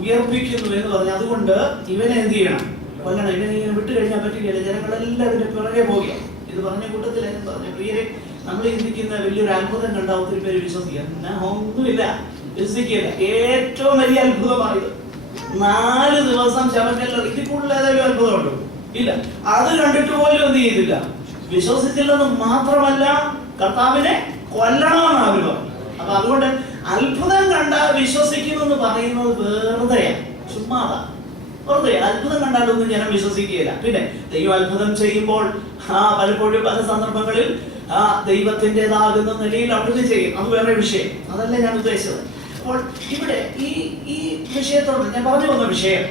ഉയർപ്പിക്കുന്നു എന്ന് പറഞ്ഞു. അതുകൊണ്ട് ഇവനെ എന്ത് ചെയ്യണം? കൊല്ലണം. ഇവനെ ഇങ്ങനെ വിട്ടു കഴിഞ്ഞാൽ പറ്റില്ല. ജനങ്ങളെല്ലാം ഇതിന്റെ പിറകെ പോകുക. ഇത് പറഞ്ഞ കൂട്ടത്തിൽ പറഞ്ഞു, പ്രിയരെ, നമ്മൾ ചിന്തിക്കുന്ന വലിയൊരു അത്ഭുതം കണ്ട ഒത്തിരി പേര് വിശ്വസിക്കുക. ഒന്നുമില്ല, വിശ്വസിക്കില്ല. ഏറ്റവും വലിയ അത്ഭുതമായത് 4 ദിവസം ശവക്കല്ല. ഇതിൽ കൂടുതൽ ഏതെങ്കിലും അത്ഭുതമുണ്ടോ? ഇല്ല. അത് കണ്ടിട്ട് പോലും എന്ത് ചെയ്തില്ല, വിശ്വസിച്ചില്ലെന്ന് മാത്രമല്ല കർത്താവിനെ കൊല്ലണമെന്ന് ആഗ്രഹം. അപ്പൊ അതുകൊണ്ട് അത്ഭുതം കണ്ടാൽ വിശ്വസിക്കുമെന്ന് പറയുന്നത് വെറുതെയാണ്, ചുമ്മാതാ, വെറുതെ. അത്ഭുതം കണ്ടാലൊന്നും ജനം വിശ്വസിക്കുകയില്ല. പിന്നെ ദൈവം അത്ഭുതം ചെയ്യുമ്പോൾ പലപ്പോഴും പല സന്ദർഭങ്ങളിൽ ദൈവത്തിൻ്റെതാകുന്ന നിലയിൽ അവിടുന്ന് ചെയ്യും. അത് വേറെ വിഷയം, അതല്ല ഞാൻ ഉദ്ദേശിച്ചത്. അപ്പോൾ ഇവിടെ ഈ വിഷയത്തോട് ഞാൻ പറഞ്ഞു വന്ന വിഷയം,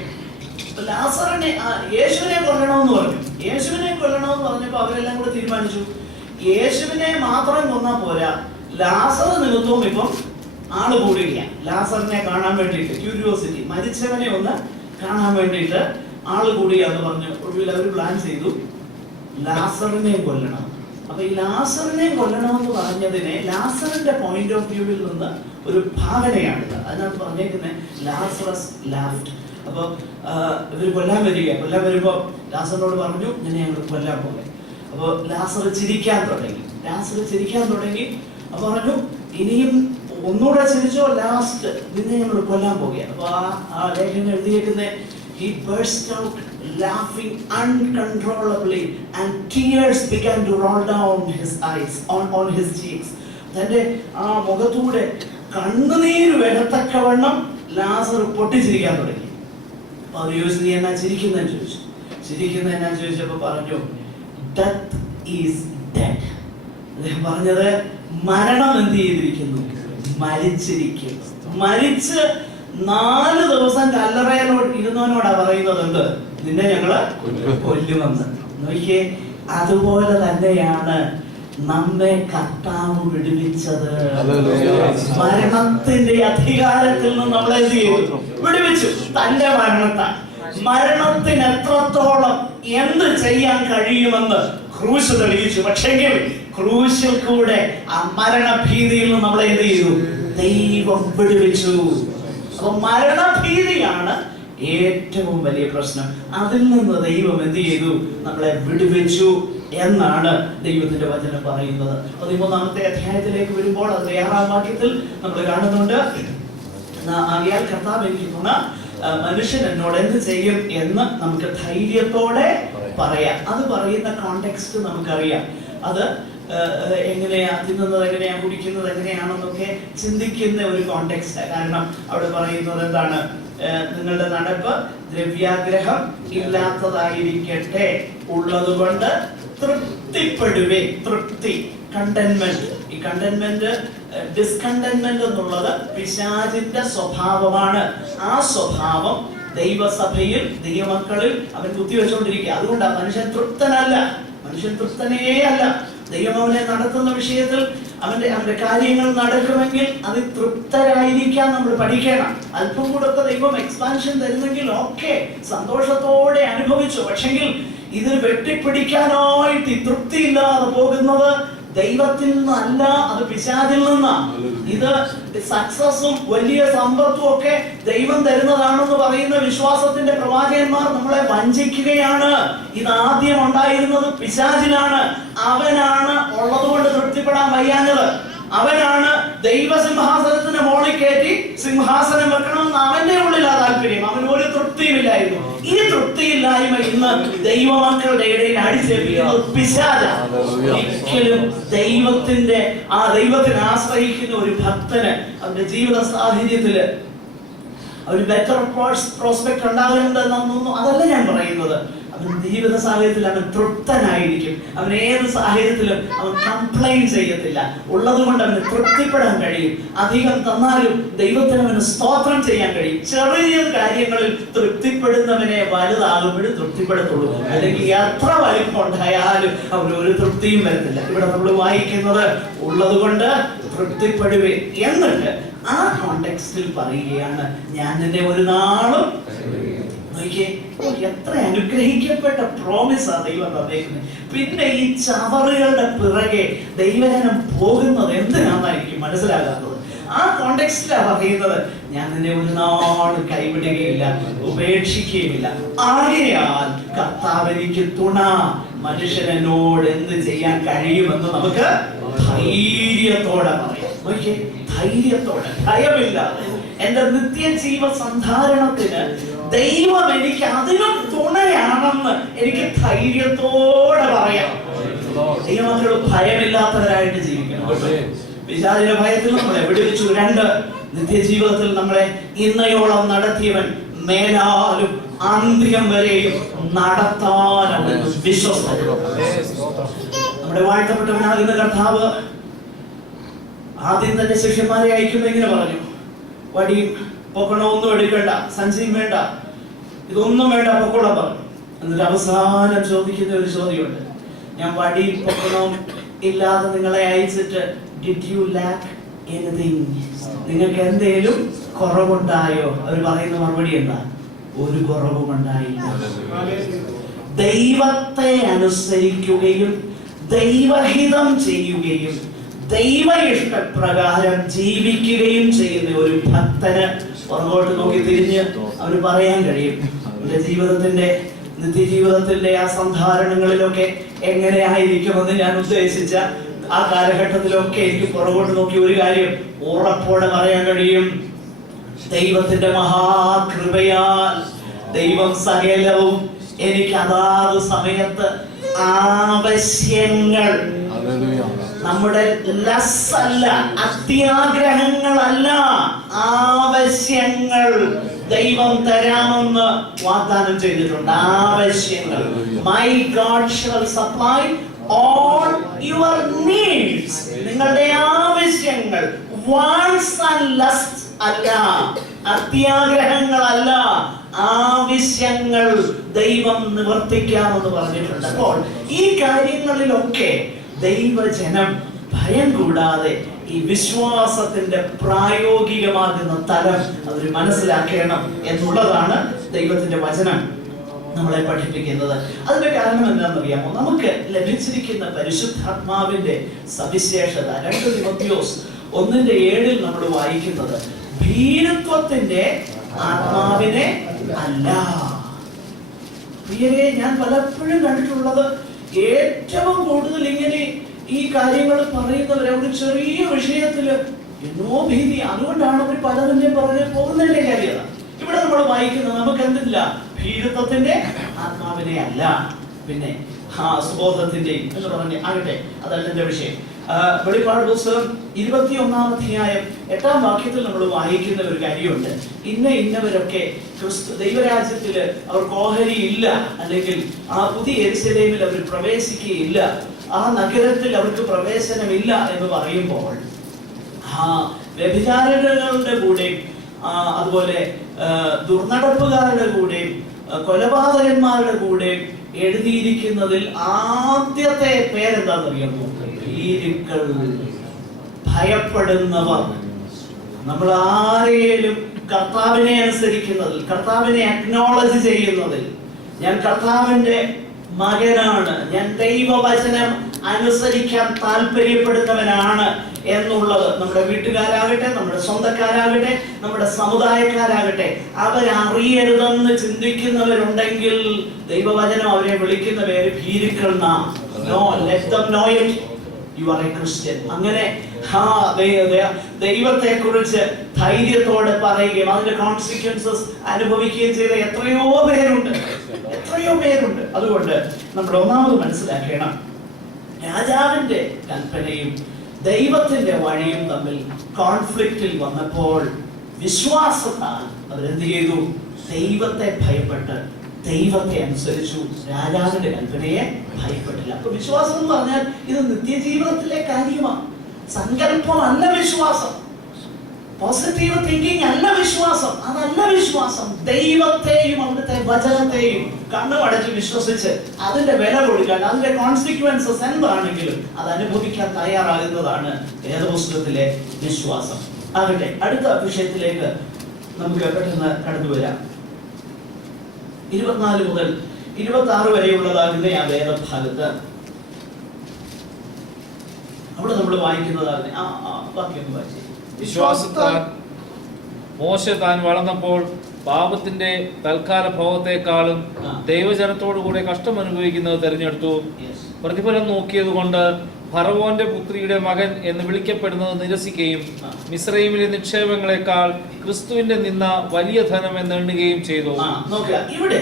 ലാസറിനെ യേശുവിനെ കൊല്ലണമെന്ന് പറഞ്ഞു. യേശുവിനെ കൊല്ലണമെന്ന് പറഞ്ഞപ്പോൾ അവരെല്ലാം കൂടെ തീരുമാനിച്ചു യേശുവിനെ മാത്രം കൊന്നാൽ പോരാ, ലാസർ നിമിത്തവും ഇപ്പം ആള് കൂടിയില്ല. ലാസറിനെ കാണാൻ വേണ്ടിയിട്ട് ക്യൂരിയോസിറ്റി, മരിച്ചവനെ ഒന്ന് കാണാൻ വേണ്ടിയിട്ട് ആള് കൂടിയാന്ന് പറഞ്ഞു. ഒടുവിൽ അവർ പ്ലാൻ ചെയ്തു ലാസറിനെ കൊല്ലണം. അപ്പൊ ഈ ലാസറിനെ കൊല്ലണമെന്ന് പറഞ്ഞതിനെ ലാസറിന്റെ പോയിന്റ് ഓഫ് വ്യൂവിൽ നിന്ന് ഒരു ഭാവനയാണിത്. അതിനകത്ത് പറഞ്ഞേക്കുന്നത് ലാസറസ് ലാഫ്റ്റ്. അപ്പൊ ഇവർ കൊല്ലാൻ വരുമ്പോ ലാസറിനോട് പറഞ്ഞു ഞാൻ ഞങ്ങൾ കൊല്ലാൻ പോകെ. അപ്പൊ ലാസർ ചിരിക്കാൻ തുടങ്ങി. അപ്പൊ പറഞ്ഞു ഇനിയും ഒന്നുകൂടെ ചിരിച്ചോ, ലാസ്റ്റ് നിന്നെ ഞങ്ങൾ കൊല്ലാൻ പോകുകയാണ്. അപ്പൊ ആ ലേഖനം എഴുതിയേക്കുന്ന he burst out laughing uncontrollably and tears began to roll down his eyes on his cheeks. തന്റെ ആ മുഖത്തൂടെ കണ്ണുനീര് വരത്തക്കവണ്ണം ലാസർ പൊട്ടിച്ചിരിക്കാൻ തുടങ്ങി. അപ്പൊ അവർ ചോദിച്ചു നീ എന്നാ ചിരിക്കുന്നതെന്നാ ചോദിച്ചപ്പോ പറഞ്ഞു death is dead. അദ്ദേഹം പറഞ്ഞത് മരണം എന്ത് ചെയ്തിരിക്കുന്നു, മരിച്ചിരിക്കുന്നു. മരിച്ച് 4 ദിവസം കല്ലറയിലോട്ട് ഇരുന്നവനോടാ പറയുന്നത് നിന്നെ ഞങ്ങള് കൊല്ലുമെന്ന്. നോക്കിയേ, അതുപോലെ തന്നെയാണ് നമ്മെ കർത്താവ് വിടുവിച്ചത്. മരണത്തിന്റെ അധികാരത്തിൽ നിന്ന് നമ്മളെ എന്ത് ചെയ്തു, വിടുവിച്ചു. തന്റെ മരണത്തിന് എത്രത്തോളം എന്ത് ചെയ്യാൻ കഴിയുമെന്ന് ക്രൂശ് തെളിയിച്ചു. പക്ഷെങ്കിൽ ക്രൂശിൽ കൂടെ ആ മരണഭീതിയിൽ നിന്ന് നമ്മളെ എന്ത് ചെയ്തു, ദൈവം വിടുവിച്ചു. അപ്പൊ മരണഭീതിയാണ് ഏറ്റവും വലിയ പ്രശ്നം. അതിൽ നിന്ന് ദൈവം എന്ത് ചെയ്തു, നമ്മളെ വിടുവിച്ചു എന്നാണ് ദൈവത്തിന്റെ വചനം പറയുന്നത്. 13-ാമത്തെ അധ്യായത്തിലേക്ക് വരുമ്പോൾ അതിന്റെ 6-ാം വാക്യത്തിൽ നമ്മൾ കാണുന്നുണ്ട്, ആകയാൽ കർത്താവ് എനിക്ക് തുണ, മനുഷ്യൻ എന്നോട് എന്ത് ചെയ്യും എന്ന് നമുക്ക് ധൈര്യത്തോടെ പറയാം. അത് പറയുന്ന കോണ്ടെക്സ്റ്റ് നമുക്കറിയാം. അത് എങ്ങനെയാ തിന്നുന്നത്, എങ്ങനെയാ കുടിക്കുന്നത്, എങ്ങനെയാണെന്നൊക്കെ ചിന്തിക്കുന്ന ഒരു കോണ്ടെക്സ്റ്റ്. കാരണം അവിടെ പറയുന്നത് എന്താണ്, നിങ്ങളുടെ നടപ്പ് ദ്രവ്യാഗ്രഹം ഇല്ലാത്തതായിരിക്കട്ടെ, ഉള്ളതുകൊണ്ട് തൃപ്തിപ്പെടുവേ. തൃപ്തി, കണ്ടന്റ്മെന്റ്. ഈ കണ്ടന്റ്മെന്റ്, ഡിസ്കണ്ടന്റ്മെന്റ് എന്നുള്ളത് പിശാചിന്റെ സ്വഭാവമാണ്. ആ സ്വഭാവം ദൈവസഭയിൽ ദൈവമക്കളിൽ അവൻ കുത്തിവെച്ചുകൊണ്ടിരിക്കുക. അതുകൊണ്ടാണ് മനുഷ്യൻ തൃപ്തനേ അല്ല. ദൈവം അവനെ നടത്തുന്ന വിഷയത്തിൽ അവന്റെ കാര്യങ്ങൾ നടക്കുമെങ്കിൽ അത് തൃപ്തരായിരിക്കാൻ നമ്മൾ പഠിക്കണം. അല്പം കൂടെ ഒക്കെ ദൈവം എക്സ്പാൻഷൻ തരുന്നെങ്കിൽ ഓക്കെ, സന്തോഷത്തോടെ അനുഭവിച്ചു. പക്ഷെങ്കിൽ ഇത് വെട്ടിപ്പിടിക്കാനായിട്ട് തൃപ്തിയില്ലാതെ പോകുന്നത് ദൈവത്തിൽ നിന്നല്ല, അത് പിശാചിൽ നിന്നാണ്. ഇത് സക്സസും വലിയ സമ്പത്തും ഒക്കെ ദൈവം തരുന്നതാണെന്ന് പറയുന്ന വിശ്വാസത്തിന്റെ പ്രവാചകന്മാർ നമ്മളെ വഞ്ചിക്കുകയാണ്. ഇതാദ്യം ഉണ്ടായിരുന്നത് പിശാചിനാണ്. അവനാണ് ഉള്ളതുകൊണ്ട് തൃപ്തിപ്പെടാൻ വയ്യാഞ്ഞത്. അവനാണ് ദൈവസിംഹാസനത്തിന് മോളിൽ കയറ്റി സിംഹാസനം വെക്കണമെന്ന് അവന്റെ ഉള്ളിലാ താല്പര്യം. അവന് ഒരു തൃപ്തിയുമില്ലായിരുന്നു. ഈ തൃപ്തിയില്ലായ്മ ഇന്ന് ദൈവമക്കളുടെ ഇടയിൽ അടിച്ചേൽപ്പിക്കുന്നത് പിശാചാണ്. ഒരിക്കലും ദൈവത്തിനെ ആശ്രയിക്കുന്ന ഒരു ഭക്തന് അവന്റെ ജീവിത സാഹചര്യത്തില് ഒരു ബെറ്റർ പ്രോസ്പെക്ട് ഉണ്ടാകുന്നുണ്ടെന്നൊന്നും അതല്ല ഞാൻ പറയുന്നത്. അവൻ ജീവിത സാഹചര്യത്തിൽ അവൻ തൃപ്തനായിരിക്കും. അവൻ ഏത് സാഹചര്യത്തിലും അവൻ കംപ്ലൈന്റ് ചെയ്യത്തില്ല. ഉള്ളത് കൊണ്ട് അവന് തൃപ്തിപ്പെടാൻ കഴിയും. അധികം തന്നാലും ദൈവത്തിന് അവന് സ്തോത്രം ചെയ്യാൻ കഴിയും. ചെറിയ കാര്യങ്ങളിൽ തൃപ്തിപ്പെടുന്നവനെ വലുതാകുമ്പോഴും തൃപ്തിപ്പെടത്തുള്ളൂ. അല്ലെങ്കിൽ എത്ര വലിപ്പം ഉണ്ടായാലും അവന് ഒരു തൃപ്തിയും വരുന്നില്ല. ഇവിടെ നമ്മൾ വായിക്കുന്നത് ഉള്ളത് കൊണ്ട് തൃപ്തിപ്പെടുവേ. എന്നിട്ട് ആ കോണ്ടെക്സ്റ്റിൽ പറയുകയാണ്, ഞാൻ നിന്നെ ഒരു നാളും. എത്ര അനുഗ്രഹിക്കപ്പെട്ട പ്രോമിസാ ദൈവം തന്നേക്കുന്നത്. പിന്നെ ഈ ചവറുകളുടെ പിറകെ ദൈവജനം പോകുന്നത് എന്തിനാണെന്നായിരിക്കും മനസ്സിലാകാത്തത്. ആ കോണ്ടെക്സ്റ്റിലാണ് പറയുന്നത്, ഞാൻ നിന്നെ ഒരു നാളും കൈവിടുകയില്ല, ഉപേക്ഷിക്കുകയില്ല. ആകയാൽ കർത്താവ് എനിക്ക് തുണ, മനുഷ്യൻ എന്നോട് എന്ത് ചെയ്യാൻ കഴിയുമെന്ന് നമുക്ക് ധൈര്യത്തോടെ പറയാം. ധൈര്യത്തോടെ, ഭയമില്ലാതെ. എന്റെ നിത്യജീവ സന്ധാരണത്തിന് ദൈവം എനിക്ക് അതിനും തുണയാണെന്ന് എനിക്ക് ധൈര്യത്തോടെ പറയാം. ദൈവമക്കൾ ഭയമില്ലാത്തവരായിട്ട് ജീവിക്കണം. പിശാചിന്റെ ഭയത്തിൽ നമ്മളെ വിടുവിച്ചു. 2, നിത്യജീവിതത്തിൽ നമ്മളെ ഇന്നയോളം നടത്തിയവൻ മേലാലും അന്ത്യം വരെയും നടത്താൻ വിശ്വസ്തൻ. നമ്മുടെ വാഴ്ത്തപ്പെട്ടവനാകുന്ന കർത്താവ് ആദ്യം തന്നെ ശിഷ്യന്മാരെ അയക്കുമ്പോൾ ഇങ്ങനെ പറഞ്ഞു, വടിയും പൊക്കണോ ഒന്നും എടുക്കണ്ട, സഞ്ചിയും വേണ്ട, ഇതൊന്നും വേണ്ട, പൊക്കോളം പറഞ്ഞു. എന്നിട്ട് അവസാനം ചോദിക്കുന്ന ഒരു ചോദ്യമുണ്ട്, ഞാൻ വടിയും പൊക്കണവും ഇല്ലാതെ നിങ്ങളെ അയച്ചിട്ട് ഡിഡ് യു ലാക്ക് എനിത്തിങ്, നിങ്ങൾക്ക് എന്തേലും കുറവുണ്ടായോ? അവർ പറയുന്ന മറുപടി എന്താ? ഒരു കുറവും ഉണ്ടായില്ല. ദൈവത്തെ അനുസരിക്കുകയും ദൈവഹിതം ചെയ്യുകയും ദൈവ ഇഷ്ടപ്രകാരം ജീവിക്കുകയും ചെയ്യുന്ന ഒരു ഭക്തന് പുറകോട്ട് നോക്കി തിരിഞ്ഞ് അവന് പറയാൻ കഴിയും, എന്റെ ജീവിതത്തിന്റെ നിത്യജീവിതത്തിന്റെ ആ സന്ധാരണങ്ങളിലൊക്കെ എങ്ങനെയായിരിക്കുമെന്ന് ഞാൻ ഉദ്ദേശിച്ച ആ കാലഘട്ടത്തിലൊക്കെ എനിക്ക് പുറകോട്ട് നോക്കി ഒരു കാര്യം ഉറപ്പോടെ പറയാൻ കഴിയും, ദൈവത്തിന്റെ മഹാകൃപയാൽ ദൈവം സകലവും എനിക്ക് അതാത് സമയത്ത് ആവശ്യങ്ങൾ, നമ്മുടെ ലസ്സല്ല, അത്യാഗ്രഹങ്ങളല്ല, ആവശ്യങ്ങൾ ദൈവം തരാമെന്ന് വാഗ്ദാനം ചെയ്തിട്ടുണ്ട്. ആവശ്യങ്ങൾ. My God shall supply all your needs. നിങ്ങളുടെ ആവശ്യങ്ങൾ, wants and lusts അല്ല, അത്യാഗ്രഹങ്ങളല്ല, ആവശ്യങ്ങൾ ദൈവം നിവർത്തിക്കാമെന്ന് പറഞ്ഞിട്ടുണ്ട്. അപ്പോൾ ഈ കാര്യങ്ങളിലൊക്കെ ദൈവജനം ഭയം കൂടാതെ ഈ വിശ്വാസത്തിന്റെ പ്രായോഗികമാകുന്ന തലം അവർ മനസ്സിലാക്കണം എന്നുള്ളതാണ് ദൈവത്തിന്റെ വചനം നമ്മളെ പഠിപ്പിക്കുന്നത്. അതിന്റെ കാരണം എന്താണെന്നറിയാമോ? നമുക്ക് ലഭിച്ചിരിക്കുന്ന പരിശുദ്ധാത്മാവിന്റെ സവിശേഷത 2 തിമോഥെയോസ് 1:7 നമ്മൾ വായിക്കുന്നത്, ഭീരുത്വത്തിന്റെ ആത്മാവിനെ അല്ല. പ്രിയരെ, ഞാൻ പലപ്പോഴും കണ്ടിട്ടുള്ളത് ഏറ്റവും കൂടുതൽ ഇങ്ങനെ ഈ കാര്യങ്ങൾ പറയുന്നവരെ ഒരു ചെറിയ വിഷയത്തില് എന്നോ ഭീതി. അതുകൊണ്ടാണ് അവർ പലതിന്റെ പുറകെ പോകുന്നതിന്റെ കാര്യത. ഇവിടെ നമ്മൾ വായിക്കുന്നത് നമുക്ക് എന്തില്ല, ഭീരുത്വത്തിന്റെ ആത്മാവിനെ അല്ല, പിന്നെ സുബോധത്തിന്റെ എന്ന് പറഞ്ഞ് ആകട്ടെ, അതല്ല എന്റെ വിഷയം. വെളിപ്പാട് പുസ്തകം 21-ാം അധ്യായം 8-ാം വാക്യത്തിൽ നമ്മൾ വായിക്കുന്ന ഒരു കാര്യമുണ്ട്, ഇന്നവരൊക്കെ ക്രിസ്തു ദൈവരാജ്യത്തില് അവർക്ക് ഓഹരി ഇല്ല, അല്ലെങ്കിൽ ആ പുതിയ യെരൂശലേമിൽ അവർ പ്രവേശിക്കുകയില്ല, ആ നഗരത്തിൽ അവർക്ക് പ്രവേശനമില്ല എന്ന് പറയുമ്പോൾ വ്യഭിചാരികളുടെ കൂടെയും അതുപോലെ ദുർനടപ്പുകാരുടെ കൂടെയും കൊലപാതകന്മാരുടെ കൂടെയും എഴുതിയിരിക്കുന്നതിൽ ആദ്യത്തെ പേരെന്താണെന്നറിയാമോ? ഭീരുക്കൾ, ഭയപ്പെടുന്നവർ. നമ്മൾ ആരെയും കർത്താവിനെ അനുസരിക്കുന്നതിൽ, കർത്താവിനെ അക്നോളജ് ചെയ്യുന്നതിൽ, ഞാൻ കർത്താവിന്റെ മകനാണ്, ഞാൻ ദൈവവചനം അനുസരിക്കാൻ താല്പര്യപ്പെടുന്നവനാണ് എന്നുള്ളത് നമ്മുടെ വീട്ടുകാരാകട്ടെ, നമ്മുടെ സ്വന്തക്കാരാകട്ടെ, നമ്മുടെ സമുദായക്കാരാകട്ടെ, അവരറിയരുതെന്ന് ചിന്തിക്കുന്നവരുണ്ടെങ്കിൽ ദൈവവചനം അവരെ വിളിക്കുന്ന പേര് ഭീരുക്കൾ. അങ്ങനെ ദൈവത്തെ കുറിച്ച് ധൈര്യത്തോടെ പറയുകയും അതിന്റെ കോൺസിക്വൻസസ് അനുഭവിക്കുകയും ചെയ്ത എത്രയോ പേരുണ്ട്. അതുകൊണ്ട് നമ്മൾ ഒന്നാമത് മനസ്സിലാക്കണം, രാജാവിന്റെ കൽപ്പനയും ദൈവത്തിന്റെ വഴിയും തമ്മിൽ കോൺഫ്ലിക്റ്റിൽ വന്നപ്പോൾ വിശ്വാസത്താൽ അവരെന്ത് ചെയ്തു? ദൈവത്തെ ഭയപ്പെട്ട് ദൈവത്തെ അനുസരിച്ചു, രാജാവിന്റെ കൽപ്പനയെ ഭയപ്പെട്ടില്ല. അപ്പൊ വിശ്വാസം എന്ന് പറഞ്ഞാൽ ഇത് നിത്യജീവിതത്തിലെ കാര്യമാണ്, സങ്കല്പമല്ല വിശ്വാസം, പോസിറ്റീവ് തിങ്കിങ് അല്ല വിശ്വാസം, അതല്ല വിശ്വാസം. ദൈവത്തെയും അവിടുത്തെ വചനത്തെയും കണ്ണുമടച്ച് വിശ്വസിച്ച് അതിന്റെ വില കൊടുക്കാൻ, അതിന്റെ കോൺസിക്വൻസസ് എന്താണെങ്കിലും അത് അനുഭവിക്കാൻ തയ്യാറാകുന്നതാണ് വേദപുസ്തകത്തിലെ വിശ്വാസം. ആകട്ടെ, അടുത്ത വിഷയത്തിലേക്ക് നമുക്ക് പെട്ടെന്ന് കടന്നു വരാം. 24 മുതൽ 26 വരെയുള്ളതാകുന്ന ആ വേദഭാഗത്ത് അവിടെ നമ്മൾ വായിക്കുന്നതാകുന്ന വാക്യം വായിച്ചു. വിശ്വാസത്താൽ മോശെ താൻ വളർന്നപ്പോൾ പാപത്തിന്റെ തൽക്കാല ഭോഗത്തെക്കാളും ദൈവജനത്തോടുകൂടെ കഷ്ടം അനുഭവിക്കുന്നത് തെരഞ്ഞെടുത്തു. പ്രതിഫലം നോക്കിയത് കൊണ്ട് ഫറവോന്റെ പുത്രിയുടെ മകൻ എന്ന് വിളിക്കപ്പെടുന്നത് നിരസിക്കുകയും മിസ്രൈമിലെ നിക്ഷേപങ്ങളെക്കാൾ ക്രിസ്തുവിന്റെ നിന്ന വലിയ ധനം എന്ന് എണ്ണുകയും ചെയ്തു. നോക്കുക, ഇവിടെ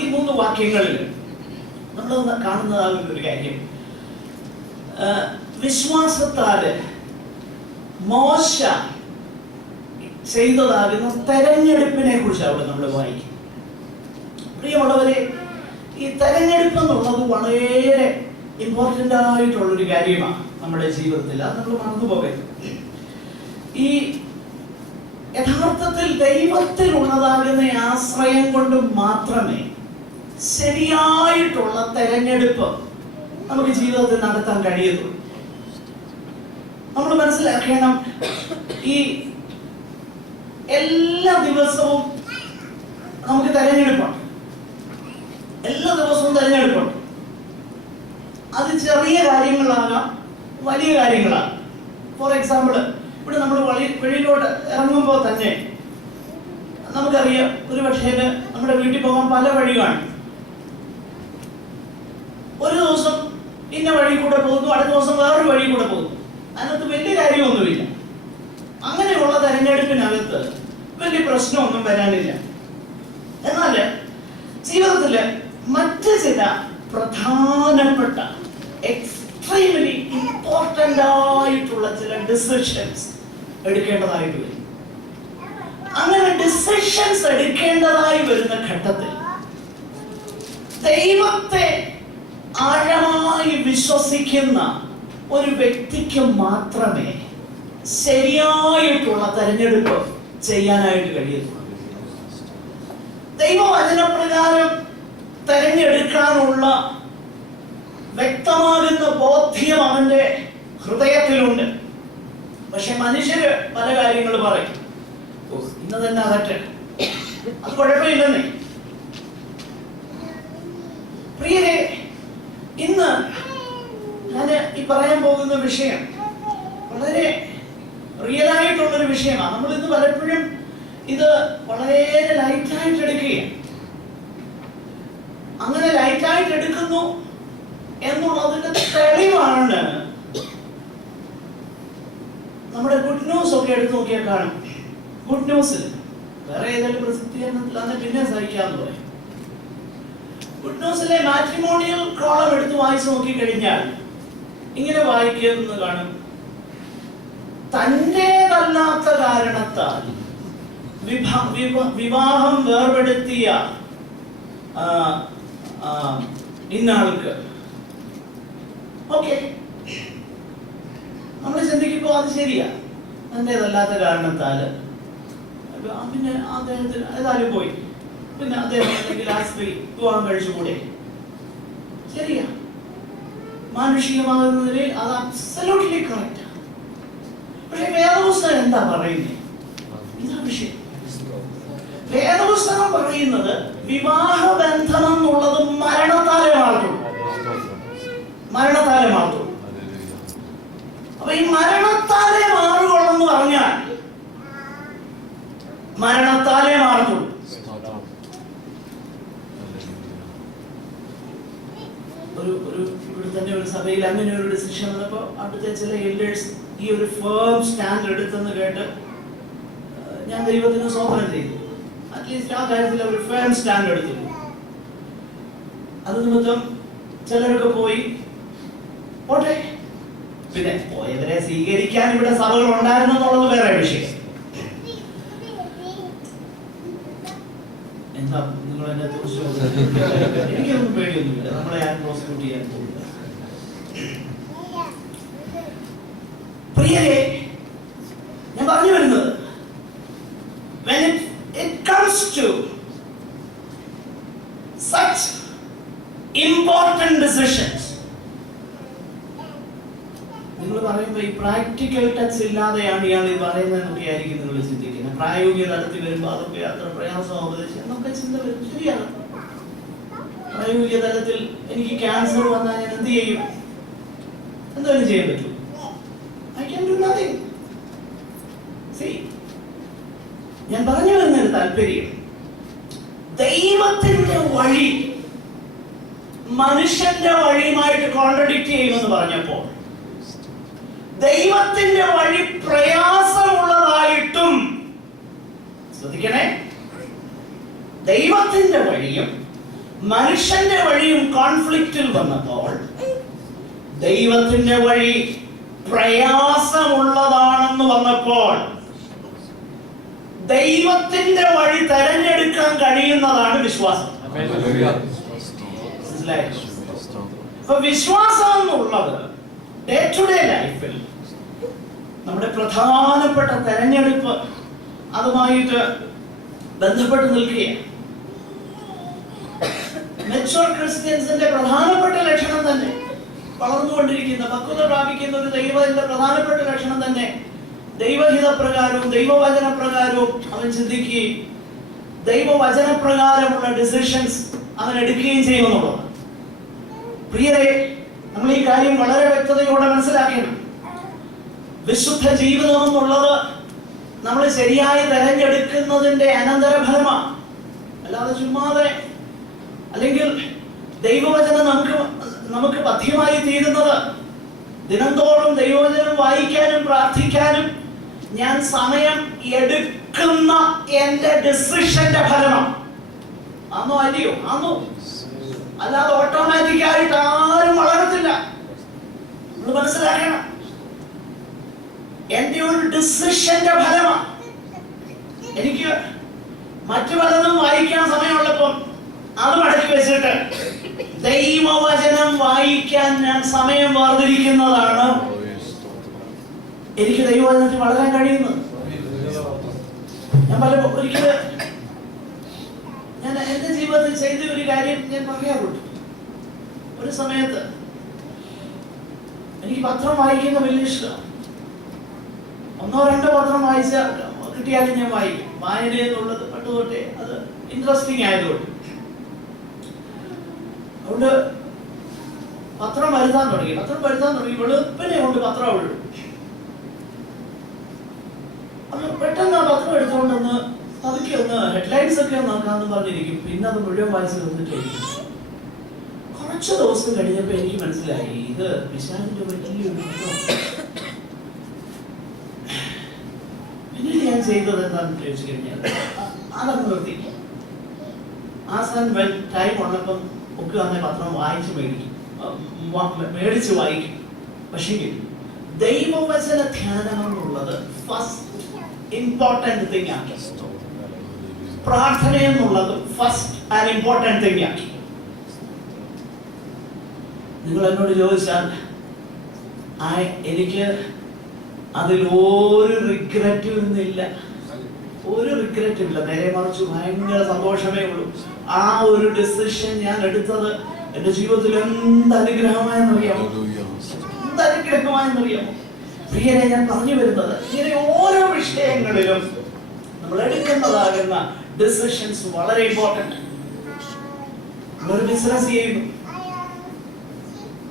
ഈ മൂന്ന് വാക്യങ്ങളിൽ നമ്മൾ കാണുന്നതാകുന്ന ഒരു കാര്യം, വിശ്വാസത്താല് മോശ ചെയ്തതാകുന്ന തെരഞ്ഞെടുപ്പിനെ കുറിച്ച് അവിടെ നമ്മൾ വായിക്കും. പ്രിയമുള്ളവരെ, ഈ തെരഞ്ഞെടുപ്പ് എന്നുള്ളത് വളരെ ഇമ്പോർട്ടൻ്റ് ആയിട്ടുള്ളൊരു കാര്യമാണ് നമ്മുടെ ജീവിതത്തിൽ. അത് നമ്മൾ മറന്നു പോകരുത്. ഈ യഥാർത്ഥത്തിൽ ദൈവത്തിലുള്ളതാകുന്ന ആശ്രയം കൊണ്ട് മാത്രമേ ശരിയായിട്ടുള്ള തെരഞ്ഞെടുപ്പ് നമുക്ക് ജീവിതത്തിൽ നടത്താൻ കഴിയത്തുള്ളൂ. നമ്മൾ മനസ്സിലാക്കണം, ഈ എല്ലാ ദിവസവും നമുക്ക് തെരഞ്ഞെടുപ്പാണ്. എല്ലാ ദിവസവും തെരഞ്ഞെടുപ്പുണ്ട്. അത് ചെറിയ കാര്യങ്ങളാകാം, വലിയ കാര്യങ്ങളാകാം. ഫോർ എക്സാമ്പിൾ, ഇവിടെ നമ്മൾ വെളിയിലോട്ട് ഇറങ്ങുമ്പോൾ തന്നെ നമുക്കറിയാം, ഒരു പക്ഷേ നമ്മുടെ വീട്ടിൽ പോകാൻ പല വഴി കാണും. ഒരു ദിവസം ഇന്ന വഴി കൂടെ പോകുന്നു, അടുത്ത ദിവസം വേറൊരു വഴി കൂടെ പോകുന്നു. അതിനകത്ത് വലിയ കാര്യമൊന്നുമില്ല. അങ്ങനെയുള്ള തെരഞ്ഞെടുപ്പിനകത്ത് വലിയ പ്രശ്നമൊന്നും വരാനില്ല. എന്നാൽ ജീവിതത്തില് മറ്റ് ചില പ്രധാനപ്പെട്ട എക്സ്ട്രീംലി ഇമ്പോർട്ടൻ്റ് ആയിട്ടുള്ള ചില ഡിസിഷൻസ് എടുക്കേണ്ടതായിട്ട് വരും. അങ്ങനെ ഡിസിഷൻസ് എടുക്കേണ്ടതായി വരുന്ന ഘട്ടത്തിൽ ദൈവത്തെ ആഴമായി വിശ്വസിക്കുന്ന ഒരു വ്യക്തിക്ക് മാത്രമേ ശരിയായിട്ടുള്ള തെരഞ്ഞെടുപ്പ് ചെയ്യാനായിട്ട് കഴിയുള്ളൂ. ദൈവവചനപ്രകാരം തെരഞ്ഞെടുക്കാനുള്ള വ്യക്തമാകുന്ന ബോധ്യം അവന്റെ ഹൃദയത്തിലുണ്ട്. പക്ഷെ മനുഷ്യര് പല കാര്യങ്ങൾ പറയും, ഇന്ന് തന്നെ അകട്ടെ, അത് കുഴപ്പമില്ലെന്നേ. പ്രിയരെ, ഇന്ന് ഞാൻ ഈ പറയാൻ പോകുന്ന വിഷയം വളരെ റിയലായിട്ടുള്ളൊരു വിഷയമാണ്. നമ്മൾ ഇന്ന് പലപ്പോഴും ഇത് വളരെ ലൈറ്റായിട്ട് എടുക്കുകയാണ്. അങ്ങനെ ലൈറ്റായിട്ട് എടുക്കുന്നു എന്നുള്ളതിന്റെ തെളിവാണ് നമ്മുടെ ഗുഡ് ന്യൂസ് ഒക്കെ എടുത്തു നോക്കിയാൽ കാണും. ഗുഡ് ന്യൂസിൽ വേറെ ഏതെങ്കിലും പ്രസിദ്ധീകരണത്തിൽ അന്ന് പിന്നെ സഹിക്കാന്ന് പറയും. ഗുഡ് ന്യൂസിലെ മാട്രിമോണിയൽ കോളം എടുത്ത് വായിച്ചു നോക്കിക്കഴിഞ്ഞാൽ ഇങ്ങനെ വായിക്കുന്നത് കാണും, തന്റേതല്ലാത്ത കാരണത്താൽ വിവാഹം വേർപെടുത്തിയ ഇന്നാൾക്ക്. ഓക്കെ, നമ്മൾ ചിന്തിക്കുമ്പോൾ അത് ശരിയാ, തന്റേതല്ലാത്ത കാരണത്താല് പിന്നെ അദ്ദേഹത്തിന് ഏതായാലും പോയി, പിന്നെ അദ്ദേഹം അല്ലെങ്കിൽ ആ സ്ത്രീ വിവാഹം കഴിച്ചുകൂടെ? ശരിയാ, മാനുഷികമാകുന്ന നിലയിൽ അത് അബ്സല്യൂട്ട്ലി കറക്റ്റ്. പക്ഷെ വേദപുസ്തകം എന്താ പറയുന്നത്? ഇതാ വിഷയം. വേദപുസ്തകം പറയുന്നത് വിവാഹബന്ധനം എന്നുള്ളത് മരണത്താലേ മാറുള്ളൂ. മരണത്താലേ മാറുള്ളൂ. അപ്പൊ ഈ മരണത്താലേ മാറുകയുള്ളെന്ന് പറഞ്ഞാൽ മരണത്താലേ മാറുള്ളൂ. ഇവിടെ തന്നെ ഒരു സഭയിൽ അങ്ങനെ ഒരു ഡിസിഷൻ വന്നപ്പോൾ അവിടുത്തെ ചില എൽഡേഴ്സ് ഈ ഒരു ഫേം സ്റ്റാൻഡ് എടുത്തെന്ന് കേട്ട് ഞാൻ ദൈവത്തിന് സ്തോത്രം ചെയ്തു. അറ്റ്ലീസ്റ്റ് ആ കാര്യത്തിൽ ഒരു ഫേം സ്റ്റാൻഡ് എടുത്തിരുന്നു. അത് നിമിത്തം ചിലരൊക്കെ പോയി പോട്ടെ. പിന്നെ പോയവരെ സ്വീകരിക്കാൻ ഇവിടെ സഭകൾ ഉണ്ടായിരുന്നെന്നുള്ളത് വേറെ വിഷയം. എന്താ നിങ്ങൾ എന്നെ കുറിച്ച്? എനിക്കൊന്നും പേടിയൊന്നുമില്ല, നമ്മളെ ആരും പ്രോസിക്യൂട്ട് ചെയ്യാൻ പോകില്ല. പ്രിയരെ, ഞാൻ പറഞ്ഞു വരുന്നത്, when it comes to such important decisions, നിങ്ങൾ പറയുമ്പോൾ ഈ പ്രാക്ടിക്കൽ ടച്ച് ഇല്ലാതെയാണ് ഇയാൾ ഈ പറയുന്നതെന്നൊക്കെ ആയിരിക്കും നിങ്ങൾ ചിന്തിക്കുന്നത്. പ്രായോഗിക തലത്തിൽ വരുമ്പോൾ അതൊക്കെ അത്ര പ്രയാസമാവുന്നത് എന്നൊക്കെ ചിന്ത വരും. ശരിയാണ്, പ്രായോഗിക തലത്തിൽ എനിക്ക് ക്യാൻസർ വന്നാൽ ഞാൻ എന്ത് ചെയ്യും? എന്തെങ്കിലും ചെയ്യാൻ പറ്റും? I can do nothing. See, ഞാൻ പറഞ്ഞു വരുന്നൊരു താല്പര്യം, ദൈവത്തിന്റെ വഴി മനുഷ്യന്റെ വഴിയുമായിട്ട് കോൺട്രഡിക്റ്റ് ചെയ്യുമെന്ന് പറഞ്ഞപ്പോൾ, ദൈവത്തിന്റെ വഴി പ്രയാസമുള്ളതായിട്ടും, ശ്രദ്ധിക്കണേ, ദൈവത്തിന്റെ വഴിയും മനുഷ്യന്റെ വഴിയും കോൺഫ്ലിക്റ്റിൽ വന്നപ്പോൾ ദൈവത്തിന്റെ വഴി പ്രയാസമുള്ളതാണെന്ന് വന്നപ്പോൾ ദൈവത്തിന്റെ വഴി തെരഞ്ഞെടുക്കാൻ കഴിയുന്നതാണ് വിശ്വാസം. മനസ്സിലായോ? അപ്പൊ വിശ്വാസം എന്നുള്ളത് ഡേ ടു ഡേ ലൈഫിൽ നമ്മുടെ പ്രധാനപ്പെട്ട തെരഞ്ഞെടുപ്പ് അതുമായിട്ട് ബന്ധപ്പെട്ട് നിൽക്കുകയാണ്. മെച്ചൂർ ക്രിസ്ത്യൻസിന്റെ പ്രധാനപ്പെട്ട ലക്ഷണം തന്നെ, വളർന്നുകൊണ്ടിരിക്കുന്ന പക്വത പ്രാപിക്കുന്ന ഒരു ദൈവത്തിന്റെ പ്രധാനപ്പെട്ട ലക്ഷണം തന്നെ ദൈവഹിതപ്രകാരവും ദൈവവചനപ്രകാരവും അവൻ ചിന്തിക്കുകയും ദൈവവചനപ്രകാരമുള്ള ഡിസിഷൻസ് അവൻ എടുക്കുകയും ചെയ്യുമെന്നുള്ളതാണ്. പ്രിയരെ, നമ്മൾ ഈ കാര്യം വളരെ വ്യക്തതയോടെ മനസ്സിലാക്കണം. വിശുദ്ധ ജീവിതം എന്നുള്ളത് നമ്മൾ ശരിയായി തെരഞ്ഞെടുക്കുന്നതിന്റെ അനന്തരഫലമാണ്. അല്ലാതെ ചുമ്മാതെ, അല്ലെങ്കിൽ ദൈവവചനം നമുക്ക് പഥ്യമായി തീരുന്നത് ദിനംതോറും ദൈവവചനം വായിക്കാനും പ്രാർത്ഥിക്കാനും ഞാൻ സമയം എടുക്കുന്ന എന്റെ ഡിസിഷന്റെ ഫലമാണ്. ആണോ അല്ലയോ? ആണോ? അല്ലാതെ ഓട്ടോമാറ്റിക് ആയിട്ട് ആരും വളരത്തില്ല. നമ്മൾ മനസ്സിലാക്കണം, എന്റെ ഒരു ഡിസിഷന്റെ ഫലമാണ്. എനിക്ക് മറ്റു പലതും വായിക്കാൻ സമയമുള്ളപ്പം അത് മടക്കി വെച്ചിട്ട് ദൈവവചനം വായിക്കാൻ ഞാൻ സമയം വേർതിരിക്കുന്നതാണ് എനിക്ക് ദൈവവചനത്തിൽ വളരാൻ കഴിയുന്നത്. ഞാൻ എന്റെ ജീവിതത്തിൽ ചെയ്ത ഒരു കാര്യം ഞാൻ പറയാറുണ്ട്. ഒരു സമയത്ത് എനിക്ക് പത്രം വായിക്കുന്ന വലിയ ഇഷ്ടമാണ്. 1-2 പത്രം കിട്ടിയാലും ഞാൻ വായിക്കും. വായന എന്നുള്ളത് പണ്ട് തൊട്ടേ അത് ഇൻട്രസ്റ്റിംഗ് ആയതുകൊണ്ട് അതുകൊണ്ട് പത്രം വരുത്താൻ തുടങ്ങി. വെളുപ്പിനെ കൊണ്ട് പത്രം ഉള്ളു. അന്ന് പെട്ടെന്ന് ആ പത്രം എടുത്തുകൊണ്ടൊന്ന് പതുക്കെ ഒന്ന് ഹെഡ്ലൈൻസ് ഒക്കെ നോക്കാന്ന് പറഞ്ഞിരിക്കും. പിന്നെ അത് മുഴുവൻ വായിച്ച് വന്നിട്ടായിരിക്കും. കുറച്ച് ദിവസം കഴിഞ്ഞപ്പോൾ എനിക്ക് മനസ്സിലായി, ഇത് വിശാലിന്റെ വലിയൊരു പിന്നീട് ഞാൻ ചെയ്തത് എന്താണെന്ന് ചോദിച്ചു കഴിഞ്ഞാൽ അതങ്ങ് നിർത്തി. ടൈം ഉള്ളപ്പം ഒക്കെ വന്ന പത്രം മേടിച്ച് വായിക്കും. പക്ഷേ ദൈവവചന ധ്യാനം എന്നുള്ളത് ഫസ്റ്റ് ഇമ്പോർട്ടന്റ് തിങ് ആക്കി, പ്രാർത്ഥന എന്നുള്ളത് ഫസ്റ്റ് ആൻഡ് ഇമ്പോർട്ടന്റ് തിങ് ആക്കി. നിങ്ങൾ എന്നോട് ചോദിച്ചാൽ എനിക്ക് അതിൽ ഒരു റിഗ്രറ്റും ഇന്നില്ല, ഒരു റിഗ്രറ്റും ഇല്ല. നേരെ മറിച്ച് ഭയങ്കര സന്തോഷമേ ഉള്ളൂ. ആ ഒരു ഡിസിഷൻ ഞാൻ എടുത്തത് എന്റെ ജീവിതത്തിൽ എന്ത് അനുഗ്രഹമായെന്നറിയാമോ? പ്രിയരെ, ഞാൻ പറഞ്ഞു വരുന്നത് ഇങ്ങനെ ഓരോ വിഷയങ്ങളിലും നമ്മൾ എടുക്കുന്നതാകുന്ന ഡിസിഷൻസ് വളരെ ഇമ്പോർട്ടന്റ്. നമ്മളൊരു ബിസിനസ് ചെയ്യുന്നു,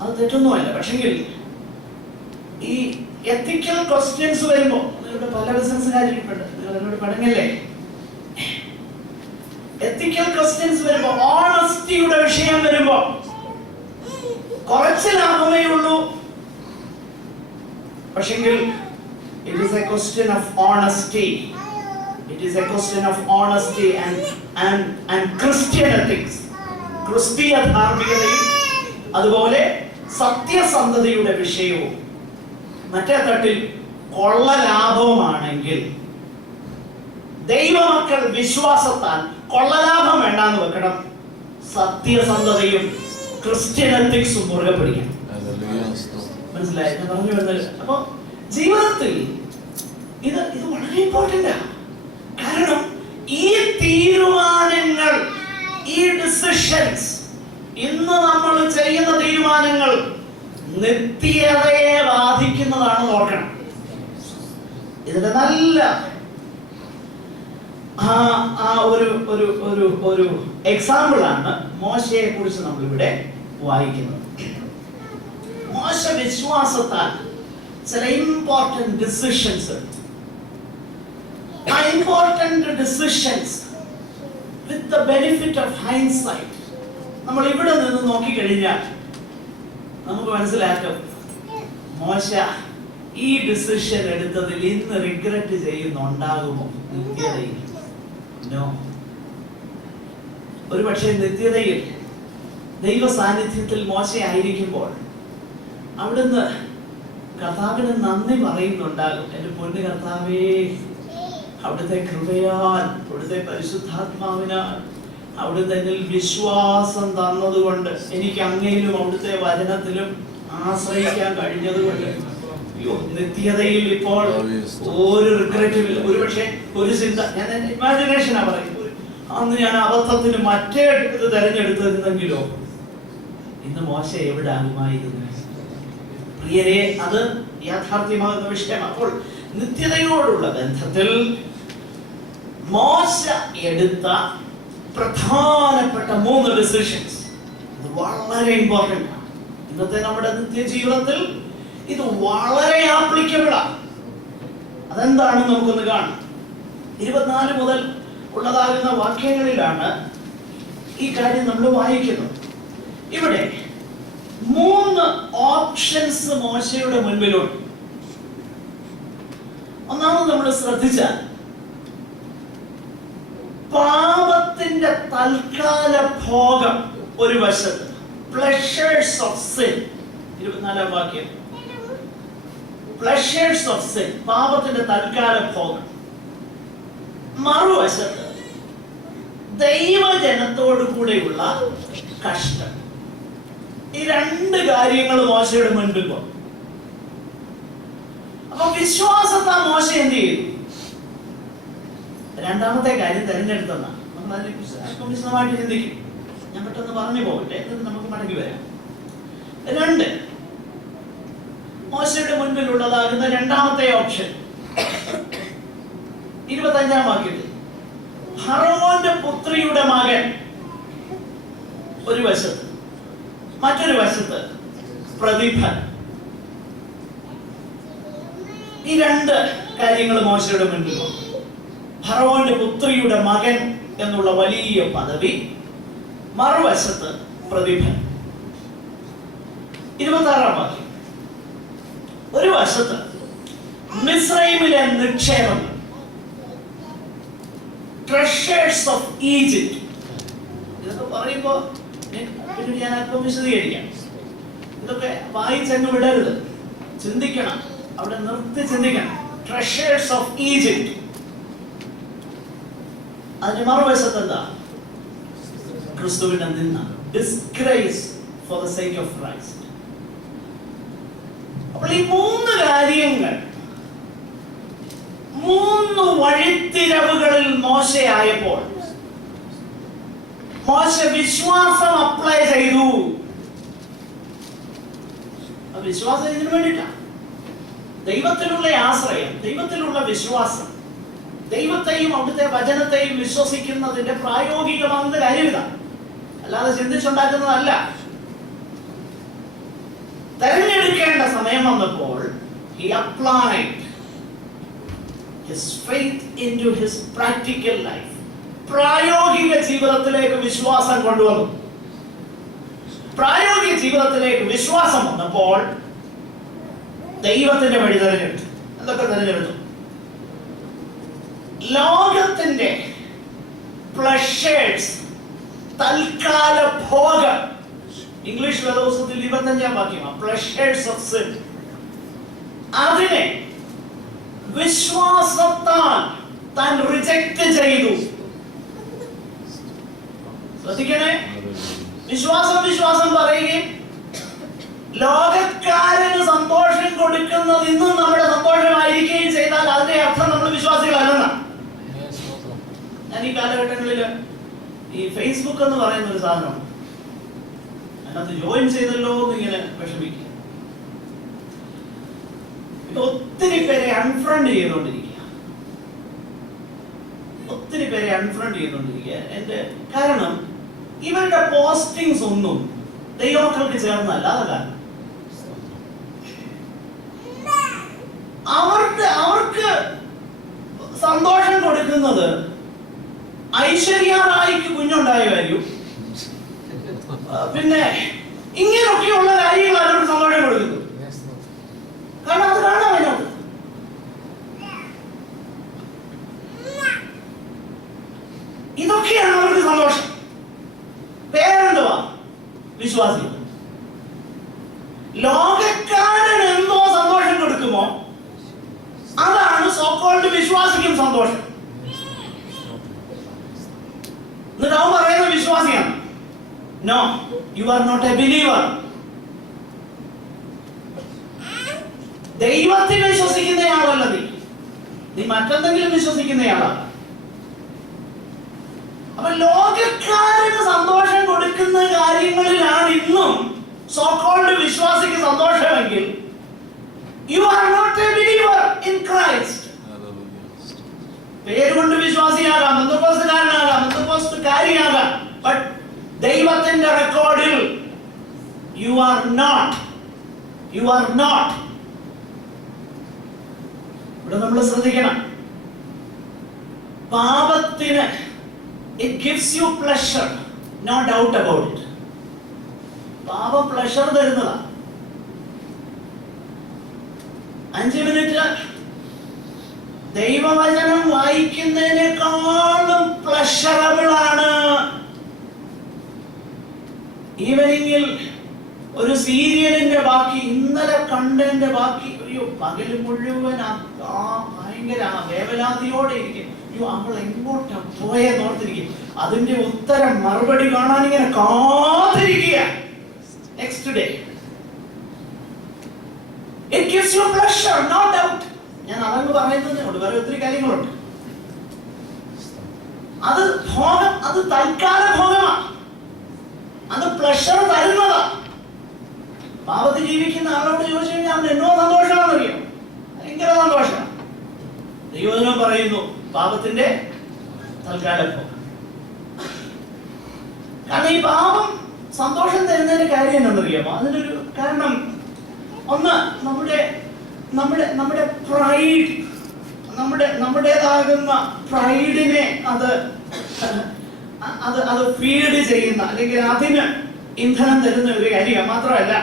അത് തെറ്റൊന്നുമല്ല. പക്ഷെങ്കിൽ ഈ എത്തിക്കൽ ക്വസ്റ്റ്യൻസ് വരുമ്പോൾ, നിങ്ങളുടെ പല ബിസിനസ്സുകാരിട്ടുണ്ട്, നിങ്ങൾ എന്നോട് പടങ്ങല്ലേ, എത്തിക്കൽ ക്വസ്റ്റ്യൻസ് വരുമ്പോൾ, ഓണസ്റ്റിയുടെ വിഷയം വരുമ്പോൾ കുറച്ച് ലാഭമേ ഉള്ളൂ. പക്ഷെങ്കിൽ it is a question of honesty. It is a question of honesty and Christian ethics. ക്രിസ്തീയ ധാർമ്മികതയും അതുപോലെ സത്യസന്ധതയുടെ വിഷയവും. മറ്റേ തട്ടിൽ കൊള്ള ലാഭവുമാണെങ്കിൽ ദൈവമക്കൾ വിശ്വാസത്താൽ കൊള്ളലാഭം വേണ്ടാന്ന് വെക്കണം, സത്യസന്ധതയും ക്രിസ്ത്യൻ എത്തിക്സും മുറുകെ പിടിക്കണം. മനസ്സിലായി ഞാൻ പറഞ്ഞു വരുന്നത്? അപ്പൊ ജീവിതത്തിൽ ഇത് വളരെ ഇമ്പോർട്ടന്റ് ആണ്. കാരണം ഈ തീരുമാനങ്ങൾ, ഈ ഡിസിഷൻസ്, ഇന്ന് നമ്മൾ ചെയ്യുന്ന തീരുമാനങ്ങൾ നിത്യതയെ ബാധിക്കുന്നതാണ്. ഓർക്കണം, ഇതിന്റെ നല്ല ഒരു എക്സാമ്പിൾ ആണ് മോശയെ കുറിച്ച് നമ്മൾ ഇവിടെ വായിക്കുന്നത്. മോശ വിശ്വാസത്താൽ ചില ഇമ്പോർട്ടന്റ് ഡിസിഷൻസ്, ആ important decisions with the benefit of hindsight നമ്മൾ ഇവിടെ നിന്ന് നോക്കിക്കഴിഞ്ഞാൽ നമുക്ക് മനസ്സിലാക്കും മോശ ഈ ഡിസിഷൻ എടുത്തതിൽ ഇന്ന് റിഗ്രറ്റ് ചെയ്യുന്നുണ്ടാകുമോ നിത്യതയിൽ? നോ. ഒരു പക്ഷേ നിത്യതയിൽ ദൈവ സാന്നിധ്യത്തിൽ മോശ ആയിരിക്കുമ്പോൾ അവിടുന്ന് കർത്താവിന് നന്ദി പറയുന്നുണ്ടാകും. എൻ്റെ പൊന്നു കർത്താവേ, അവിടുത്തെ കൃപയാൽ, അവിടുത്തെ പരിശുദ്ധാത്മാവിനാൽ, അവിടുത്തെ എന്നിൽ വിശ്വാസം തന്നതുകൊണ്ട്, എനിക്ക് അങ്ങയിലും അവിടുത്തെ വചനത്തിലും ആശ്രയിക്കാൻ കഴിഞ്ഞതുകൊണ്ട്, നിത്യതയിൽ ഇപ്പോൾ ഒരു റിഗ്രറ്റും ഇല്ല. ഒരുപക്ഷെ ഒരു ചിന്ത, ഞാൻ എന്റെ ഇമാജിനേഷനാ പറയുന്നത്, അന്ന് ഞാൻ അബദ്ധത്തിന് മറ്റേ ഇത് തെരഞ്ഞെടുത്തിരുന്നെങ്കിലോ ഇന്ന് മോശ എവിടെ ആകുമായിരുന്നു? പ്രിയരെ, അത് യാഥാർത്ഥ്യമാകുന്ന വിഷയം. അപ്പോൾ നിത്യതയോടുള്ള ബന്ധത്തിൽ മോശ എടുത്ത പ്രധാനപ്പെട്ട 3 ഡിസിഷൻസ് ഇത് വളരെ ഇമ്പോർട്ടന്റ് ആണ്. ഇന്നത്തെ നമ്മുടെ നിത്യജീവിതത്തിൽ ഇത് വളരെ ആപ്ലിക്കബിൾ ആണ്. അതെന്താണെന്ന് നമുക്കൊന്ന് കാണാം. 24 മുതൽ ഉള്ളതാകുന്ന വാക്യങ്ങളിലാണ് ഈ കാര്യം നമ്മൾ വായിക്കുന്നത്. ഇവിടെ 3 ഓപ്ഷൻസ് മോശയുടെ മുൻപിലുണ്ട്. ഒന്നാമത് നമ്മൾ ശ്രദ്ധിച്ചാൽ, പാപത്തിന്റെ തൽക്കാല ഭോഗം ഒരു വശത്ത്, പ്ലഷേഴ്സ് ഓഫ് സിൻ, 24 വാക്യം, പ്ലഷേഴ്സ് ഓഫ് സിൻ, പാപത്തിന്റെ തൽക്കാല ഭോഗം. മറുവശത്ത് ദൈവജനത്തോടു കൂടെയുള്ള കഷ്ടം. ഈ 2 കാര്യങ്ങൾ മോശയുടെ മുൻപിൽ വന്നു. അപ്പൊ വിശ്വാസത്താൽ മോശ എന്ത് ചെയ്തു? രണ്ടാമത്തെ കാര്യം തെരഞ്ഞെടുത്തെന്നാണ്. നമ്മൾ അതിനെക്കുറിച്ച് അല്പം വിശദമായിട്ട് ചിന്തിക്കും. ഞാൻ പെട്ടെന്ന് പറഞ്ഞു പോകട്ടെ, എന്നിട്ട് നമുക്ക് മടങ്ങി വരാം. 2, മോശയുടെ മുൻപിലുള്ളതാകുന്ന രണ്ടാമത്തെ ഓപ്ഷൻ 25-ാം വാക്യത്തിൽ, ഫറവോന്റെ പുത്രിയുടെ മകൻ ഒരു വശത്ത്, മറ്റൊരു വശത്ത് പ്രതിഫലം. ഈ 2 കാര്യങ്ങൾ മോശയുടെ മുൻപിൽ വന്നു. ഫറവോന്റെ പുത്രിയുടെ മകൻ എന്നുള്ള വലിയ പദവി, മറുവശത്ത് പ്രതിഫലം. 26-ാം വാക്യം, ഒരു വശത്ത് മിസ്രൈമിലെ നിക്ഷേപങ്ങൾ, ട്രഷേഴ്സ് ഓഫ് ഈജിപ്റ്റ്. ഇതൊക്കെ പറയുമ്പോ പിന്നെ ഞാൻ അല്പം വിശദീകരിക്കാം. ഇതൊക്കെ വായിച്ചങ്ങ് വിടരുത്, ചിന്തിക്കണം, അവിടെ നിർത്തി ചിന്തിക്കണം. Treasures of Egypt. അതിന് മറുവശത്ത് എന്താ? ക്രിസ്തുവിന്റെ നിന്ന, disgrace for the sake of Christ. അപ്പോൾ ഈ 3 കാര്യങ്ങൾ, 3 വഴിത്തിരവുകളിൽ മോശയായപ്പോൾ മോശ വിശ്വാസം അപ്ലൈ ചെയ്തു. വിശ്വാസം ഇതിനു വേണ്ടിയിട്ടാണ്. ദൈവത്തിലുള്ള ആശ്രയം, ദൈവത്തിലുള്ള വിശ്വാസം, ദൈവത്തെയും അവിടുത്തെ വചനത്തെയും വിശ്വസിക്കുന്നതിന്റെ പ്രായോഗികമാകുന്ന കാര്യം ഇതാണ്. അല്ലാതെ ചിന്തിച്ചുണ്ടാക്കുന്നതല്ല. തെരഞ്ഞെടുക്കേണ്ട സമയം വന്നപ്പോൾ he applied his faith into his practical life. പ്രായോഗിക ജീവിതത്തിലേക്ക് വിശ്വാസം കൊണ്ടുവന്നു. പ്രായോഗിക ജീവിതത്തിലേക്ക് വിശ്വാസം വന്നപ്പോൾ ദൈവത്തിന്റെ വഴി തെരഞ്ഞെടുത്തു. എന്തൊക്കെ തെരഞ്ഞെടുത്തു? ലോകത്തിന്റെ പ്ലഷേഴ്സ്, തൽക്കാല ഭോഗം. ഇംഗ്ലീഷ് വേദപുസ്തകത്തിൽ 25-ാം വാക്യമാണ്, പ്ലഷേഴ്സ് ഓഫ് സിൻ. അതിനെ വിശ്വാസത്താൽ താൻ റിജക്ട് ചെയ്തു. ശ്രദ്ധിക്കണേ, വിശ്വാസം പറയുകയും ലോകക്കാരന് സന്തോഷം കൊടുക്കുന്നത് ഇന്നും നമ്മുടെ സന്തോഷമായിരിക്കുകയും ചെയ്താൽ അതിന്റെ അർത്ഥം നമ്മൾ വിശ്വാസികളല്ലെന്നാണ്. ഞാൻ ഈ കാലഘട്ടങ്ങളിൽ ഈ ഫേസ്ബുക്ക് എന്ന് പറയുന്ന ഒരു സാധനമാണ്, അതിനകത്ത് ജോയിൻ ചെയ്തല്ലോ എന്നിങ്ങനെ വിഷമിക്കുക. ഇത് ഒത്തിരി പേരെ അൺഫ്രണ്ട് ചെയ്തുകൊണ്ടിരിക്കുക. എന്റെ കാരണം ഇവരുടെ പോസ്റ്റിങ്സ് ഒന്നും ദൈവമക്കൾക്ക് ചേർന്നല്ല. അതാണ് അവർക്ക് സന്തോഷം കൊടുക്കുന്നത് ഐശ്വര്യ റായിക്ക് കുഞ്ഞുണ്ടായ കാര്യം, പിന്നെ ഇങ്ങനെയൊക്കെയുള്ള കാര്യങ്ങൾ അവരോട് സന്തോഷം കൊടുക്കുന്നു. കാരണം അത് കാണാൻ അതിനകത്ത്. ഇതൊക്കെയാണ് അവർക്ക് സന്തോഷം. പേരെന്തുവാ? വിശ്വാസികൾ. ലോകക്കാരൻ എന്തോ സന്തോഷം കൊടുക്കുമോ അതാണ് സോക്കോൾഡ് വിശ്വാസിക്കും സന്തോഷം. എന്നിട്ട് അവൻ പറയുന്ന വിശ്വാസിയാണ്. No, you are not a believer. ദൈവത്തിൽ വിശ്വസിക്കുന്നയാളല്ല നീ മറ്റെന്തെങ്കിലും വിശ്വസിക്കുന്നയാളാണ്. അപ്പൊ ലോകക്കാരന് സന്തോഷം കൊടുക്കുന്ന കാര്യങ്ങളിലാണ് ഇന്നും സോക്കോൾഡ് വിശ്വാസിക്ക് സന്തോഷമെങ്കിൽ you are not a believer in Christ. പേരുകൊണ്ട് വിശ്വാസിയാകാം, ബന്ധുക്കോസ്തുകാരനാകാം, ബന്ധുക്കോസ്തുകാരിയാകാം, ബട്ട് ദൈവത്തിന്റെ റെക്കോർഡിൽ യു ആർ നോട്ട്. ഇവിടെ നമ്മൾ ശ്രദ്ധിക്കണം. പാപത്തിന് it gives you pleasure, no doubt about it. പാപം പ്ലഷർ തരുന്നതാ. 5 മിനിറ്റ് ദൈവവചനം വായിക്കുന്നതിനേക്കാളും പ്ലഷറബിൾ ആണ് ഈവനിങ്ങിൽ ഒരു സീരിയലിന്റെ ബാക്കി, ഇന്നലെ കണ്ടതിന്റെ ബാക്കി. അയ്യോ, പകല് മുഴുവൻ ഭയങ്കര വേവലാതിയോടെ ഇരിക്കും. അയ്യോ, അവൾ എങ്ങോട്ടാ പോയെന്നോർത്തിരിക്കും. അതിന്റെ ഉത്തരം മറുപടി കാണാൻ ഇങ്ങനെ കാത്തിരിക്കുക. Next day it gives you pleasure, no doubt. ഞാൻ അതങ്ങ് പറയുന്നതിനോട് വേറെ ഒത്തിരി കാര്യങ്ങളുണ്ട്. അത് ഭോഗം, അത് തൽക്കാല ഭോഗമാണ്, അത് പ്ലഷർ തരുന്നതാ. പാപത്തിൽ ജീവിക്കുന്ന ആളോട് ചോദിച്ചു കഴിഞ്ഞാൽ അവൻ എന്നോ സന്തോഷമാണെന്നറിയാം, ഭയങ്കര സന്തോഷം. ദൈവജനം പറയുന്നു പാപത്തിന്റെ തൽക്കാല ഭോഗം. കാരണം ഈ പാപം സന്തോഷം തരുന്നതിന്റെ കാര്യം എന്താണെന്നറിയാമോ? അതിനൊരു കാരണം ഒന്ന്, നമ്മുടെ പ്രൈഡ്, നമ്മുടേതാകുന്ന പ്രൈഡിനെ അത് ഫീഡ് ചെയ്യുന്ന, അല്ലെങ്കിൽ അതിന് ഇന്ധനം തരുന്ന ഒരു കാര്യമാണ്. മാത്രമല്ല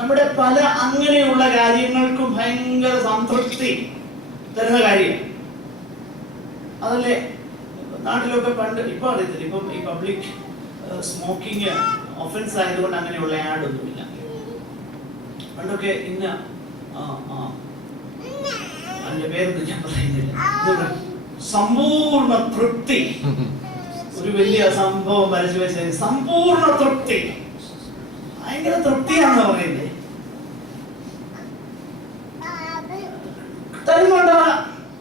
നമ്മുടെ പല അങ്ങനെയുള്ള കാര്യങ്ങൾക്കും ഭയങ്കര സംതൃപ്തി തരുന്ന കാര്യമാണ്. അതല്ലേ നാട്ടിലൊക്കെ പണ്ട്, ഇപ്പൊ അറിയത്തില്ല, ഇപ്പം ഈ പബ്ലിക് സ്മോക്കിംഗ് ഒഫൻസ് ആയതുകൊണ്ട് അങ്ങനെയുള്ള ആഡ് ഒന്നുമില്ല. പണ്ടൊക്കെ ഇന്ന അതിന്റെ പേരൊന്നും ഞാൻ പറയുന്നില്ല, സമ്പൂർണ്ണ തൃപ്തി, ഒരു വലിയ സംഭവം വരച്ചു വെച്ചത്, സമ്പൂർണ്ണ തൃപ്തി, ഭയങ്കര തൃപ്തിയാണെന്ന് പറയുന്നത്. തരുന്നുണ്ടാകാം,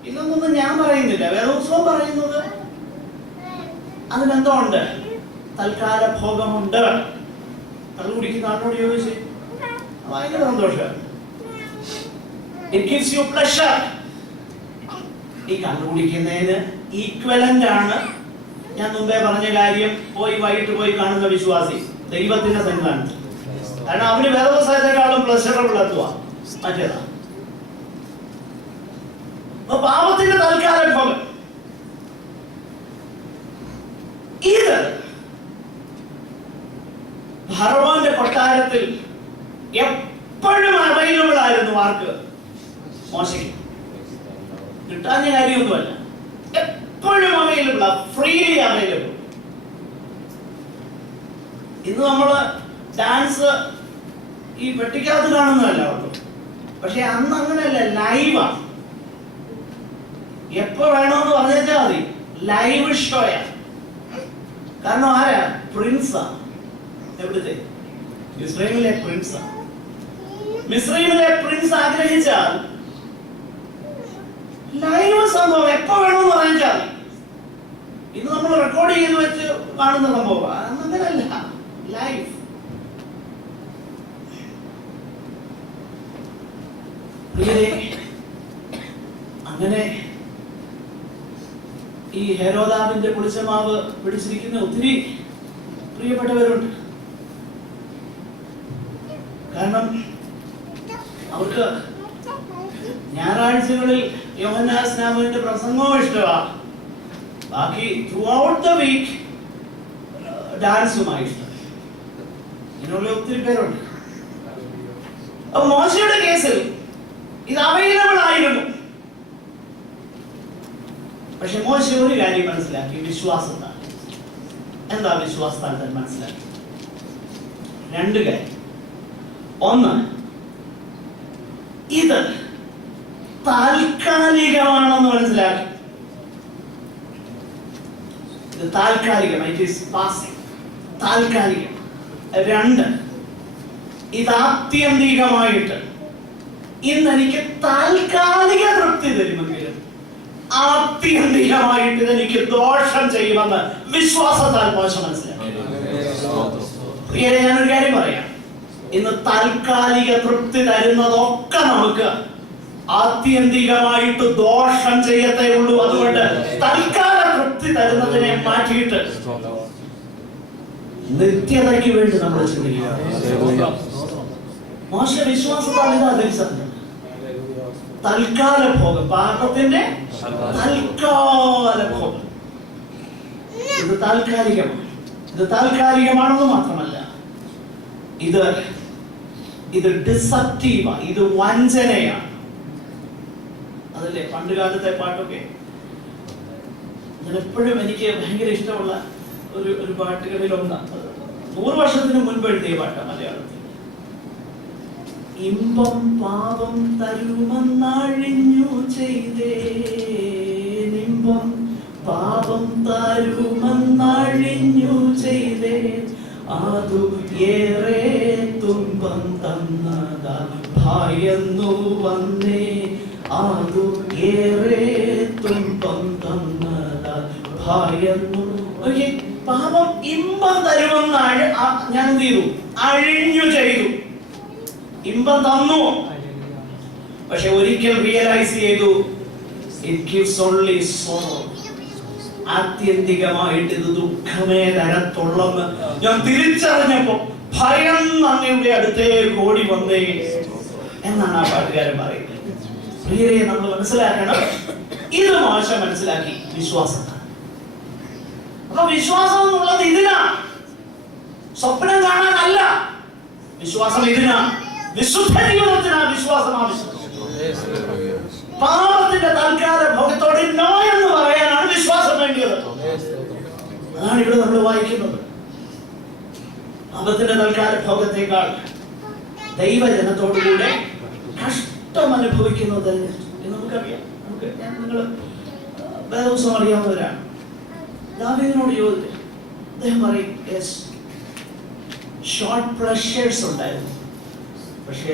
ഇതൊന്നും ഞാൻ പറയുന്നില്ല, വേദോത്സവം പറയുന്നത് അതിനെന്തോ ഉണ്ട്, തൽക്കാല ഭോഗമുണ്ട്. കള്ളു കുടിക്കുന്ന ആളോട് ചോദിച്ച് ഭയങ്കര സന്തോഷം. It gives you pleasure. ഈ കള്ളു കുടിക്കുന്നതിന് ഈക്വലന്റ് ആണ് ഞാൻ മുമ്പേ പറഞ്ഞ കാര്യം, വൈകിട്ട് പോയി കാണുന്ന വിശ്വാസി ദൈവത്തിന്റെ സന്നിധാനത്തിൽ. കാരണം അവന് വേദവസായത്തെക്കാളും പ്ലഷറബിൾ എത്തുക മറ്റേതാ. പാപത്തിന്റെ തൽക്കാല ഭോഗം ഇത് ഫറവോന്റെ കൊട്ടാരത്തിൽ എപ്പോഴും അവൈലബിൾ ആയിരുന്നു. ആർക്ക്? മോശയ്ക്ക്. കിട്ടാഞ്ഞ കാര്യമൊന്നുമല്ല, എപ്പോഴും അവൈലബിൾ, ഫ്രീലി അവൈലബിൾ. ഇന്ന് നമ്മള് ഡാൻസ് ഈ പെട്ടിക്കകത്ത് കാണുന്നതല്ല ഉള്ളൂ, പക്ഷെ അന്ന് അങ്ങനെയല്ല, ലൈവാ. എപ്പോ വേണമെന്ന് പറഞ്ഞാൽ മതി, ലൈവ് ഷോയാ. കാരണം ആരാ? പ്രിൻസാ. എവിടുത്തെ? ഇസ്രായേലിലെ പ്രിൻസാ. മിസ്രൈമിലെ പ്രിൻസ് ആഗ്രഹിച്ചാൽ ലൈവ് സംഭവം എപ്പോ വേണമെന്ന് പറഞ്ഞാൽ മതി. ഇന്ന് നമ്മൾ റെക്കോർഡ് ചെയ്ത് വെച്ച് കാണുന്ന സംഭവം അങ്ങനെയല്ല, ലൈവ്. അങ്ങനെ ഈ ഹെരോദാവിന്റെ പുളിച്ചമാവ് പിടിച്ചിരിക്കുന്ന ഒത്തിരി പ്രിയപ്പെട്ടവരുണ്ട്. കാരണം അവർക്ക് ഞായറാഴ്ചകളിൽ യോഹന്നാൻ സ്നാപകന്റെ പ്രസംഗവും ഇഷ്ടമാണ്, ബാക്കി ത്രൂ ഔട്ട് ദ വീക്ക് ഡാൻസുമായി ഇഷ്ടം. ഇങ്ങനെയുള്ള ഒത്തിരി പേരുണ്ട്. അപ്പൊ മോശയുടെ കേസിൽ ഇത് അവൈലബിൾ ആയിരുന്നു. പക്ഷെ മോശ ഒരു കാര്യം മനസ്സിലാക്കി, വിശ്വാസത്താൽ. എന്താ വിശ്വാസത്താൽ തന്നെ മനസ്സിലാക്കി? രണ്ട് കാര്യം. ഒന്ന്, ഇത് താൽക്കാലികമാണെന്ന് മനസ്സിലാക്കി. ഇത് താൽക്കാലികം, ഇറ്റ് ഈസ് പാസിംഗ്, താൽക്കാലികം. രണ്ട്, ഇത് ആത്യന്തികമായിട്ട് ഇന്ന് എനിക്ക് താൽക്കാലിക തൃപ്തി തരുമെങ്കിലും ആത്യന്തികമായിട്ട് ഇതെനിക്ക് ദോഷം ചെയ്യുമെന്ന് വിശ്വാസത്താൽ മോശ മനസ്സിലാക്കി. പ്രിയരെ, ഞാനൊരു കാര്യം പറയാം. ഇന്ന് താൽക്കാലിക തൃപ്തി തരുന്നതൊക്കെ നമുക്ക് ആത്യന്തികമായിട്ട് ദോഷം ചെയ്യത്തേ ഉള്ളൂ. അതുകൊണ്ട് തൽക്കാല തൃപ്തി തരുന്നതിനെ മാറ്റിയിട്ട് നിത്യതയ്ക്ക് വേണ്ടി നമ്മൾ ചിന്തിക്കുക. മോശ വിശ്വാസത്താൽ ഇതാ തിരിച്ചറിഞ്ഞത്. തൽക്കാല ഭോഗം, പാപത്തിന്റെ തൽക്കാല ഭോഗം, ഇത് താൽക്കാലികമാണ്. ഇത് താൽക്കാലികമാണെന്ന് മാത്രമല്ല, ഇത് ഡിസപ്റ്റീവാണ്, ഇത് വഞ്ചനയാണ്. അതല്ലേ പണ്ട് കാലത്തെ പാട്ടൊക്കെ. എപ്പോഴും എനിക്ക് ഭയങ്കര ഇഷ്ടമുള്ള ഒരു പാട്ടുകളിൽ ഒന്ന് 100 വർഷത്തിന് മുൻപ് എഴുതിയ പാട്ടാണ് മലയാളത്തിൽ. ഇമ്പം പാപം തരുമെന്നഴിഞ്ഞു ചെയ്തേ, ഇമ്പം പാപം തരുമെന്നഴിഞ്ഞു ചെയ്തേ, അതു ഏറെ തുമ്പം തന്നതാ ഭയന്നു വന്നേ, അതു ഏറെ തുമ്പം തന്നതാ ഭയന്നു. പാപം ഇമ്പം തരുമെന്ന് ഞാൻ എന്ത് ചെയ്തു? അഴിഞ്ഞു ചെയ്തു. ഇമ്പം തന്നു, പക്ഷെ ഒരിക്കൽ റിയലൈസ് ചെയ്തു, it gives only sorrow. ആത്യന്തികമായിട്ട് ഇത് ദുഃഖമേ തരത്തുള്ളെന്ന് ഞാൻ തിരിച്ചറിഞ്ഞപ്പോ ഭയം അങ്ങയുടെ അടുത്തേക്ക് ഓടി വന്നേ എന്നാണ് ആ പാട്ടുകാരൻ പറയുന്നത്. പ്രിയരെ, നമ്മൾ മനസ്സിലാക്കണം, ഇത് മോശ മനസ്സിലാക്കി വിശ്വാസമാണ്. അപ്പൊ വിശ്വാസം എന്നുള്ളത് ഇതിനാ, സ്വപ്നം കാണാനല്ല. വിശ്വാസം ഇതിനാ, വിശുദ്ധ ജീവിതത്തിനാ വിശ്വാസം ആവശ്യം. പാപത്തിന്റെ തൽക്കാല ഭോഗത്തോട് നോ എന്ന് പറയാനാണ് വിശ്വാസം വേണ്ടിയത്. അതാണ് ഇവിടെ നമ്മൾ വായിക്കുന്നത്. പാപത്തിന്റെ തൽക്കാല ഭോഗത്തേക്കാൾ ദൈവജനത്തോടുകൂടെ കഷ്ടം അനുഭവിക്കുന്നത് നമുക്കറിയാം. നിങ്ങൾ ദിവസം അറിയാവുന്നവരാണ്. ദാവീദിനോട് ചോദിച്ചു, അദ്ദേഹം പറയും, യെസ്, ഷോർട്ട് പ്ലഷേഴ്സ് ഉണ്ടായിരുന്നു, പക്ഷേ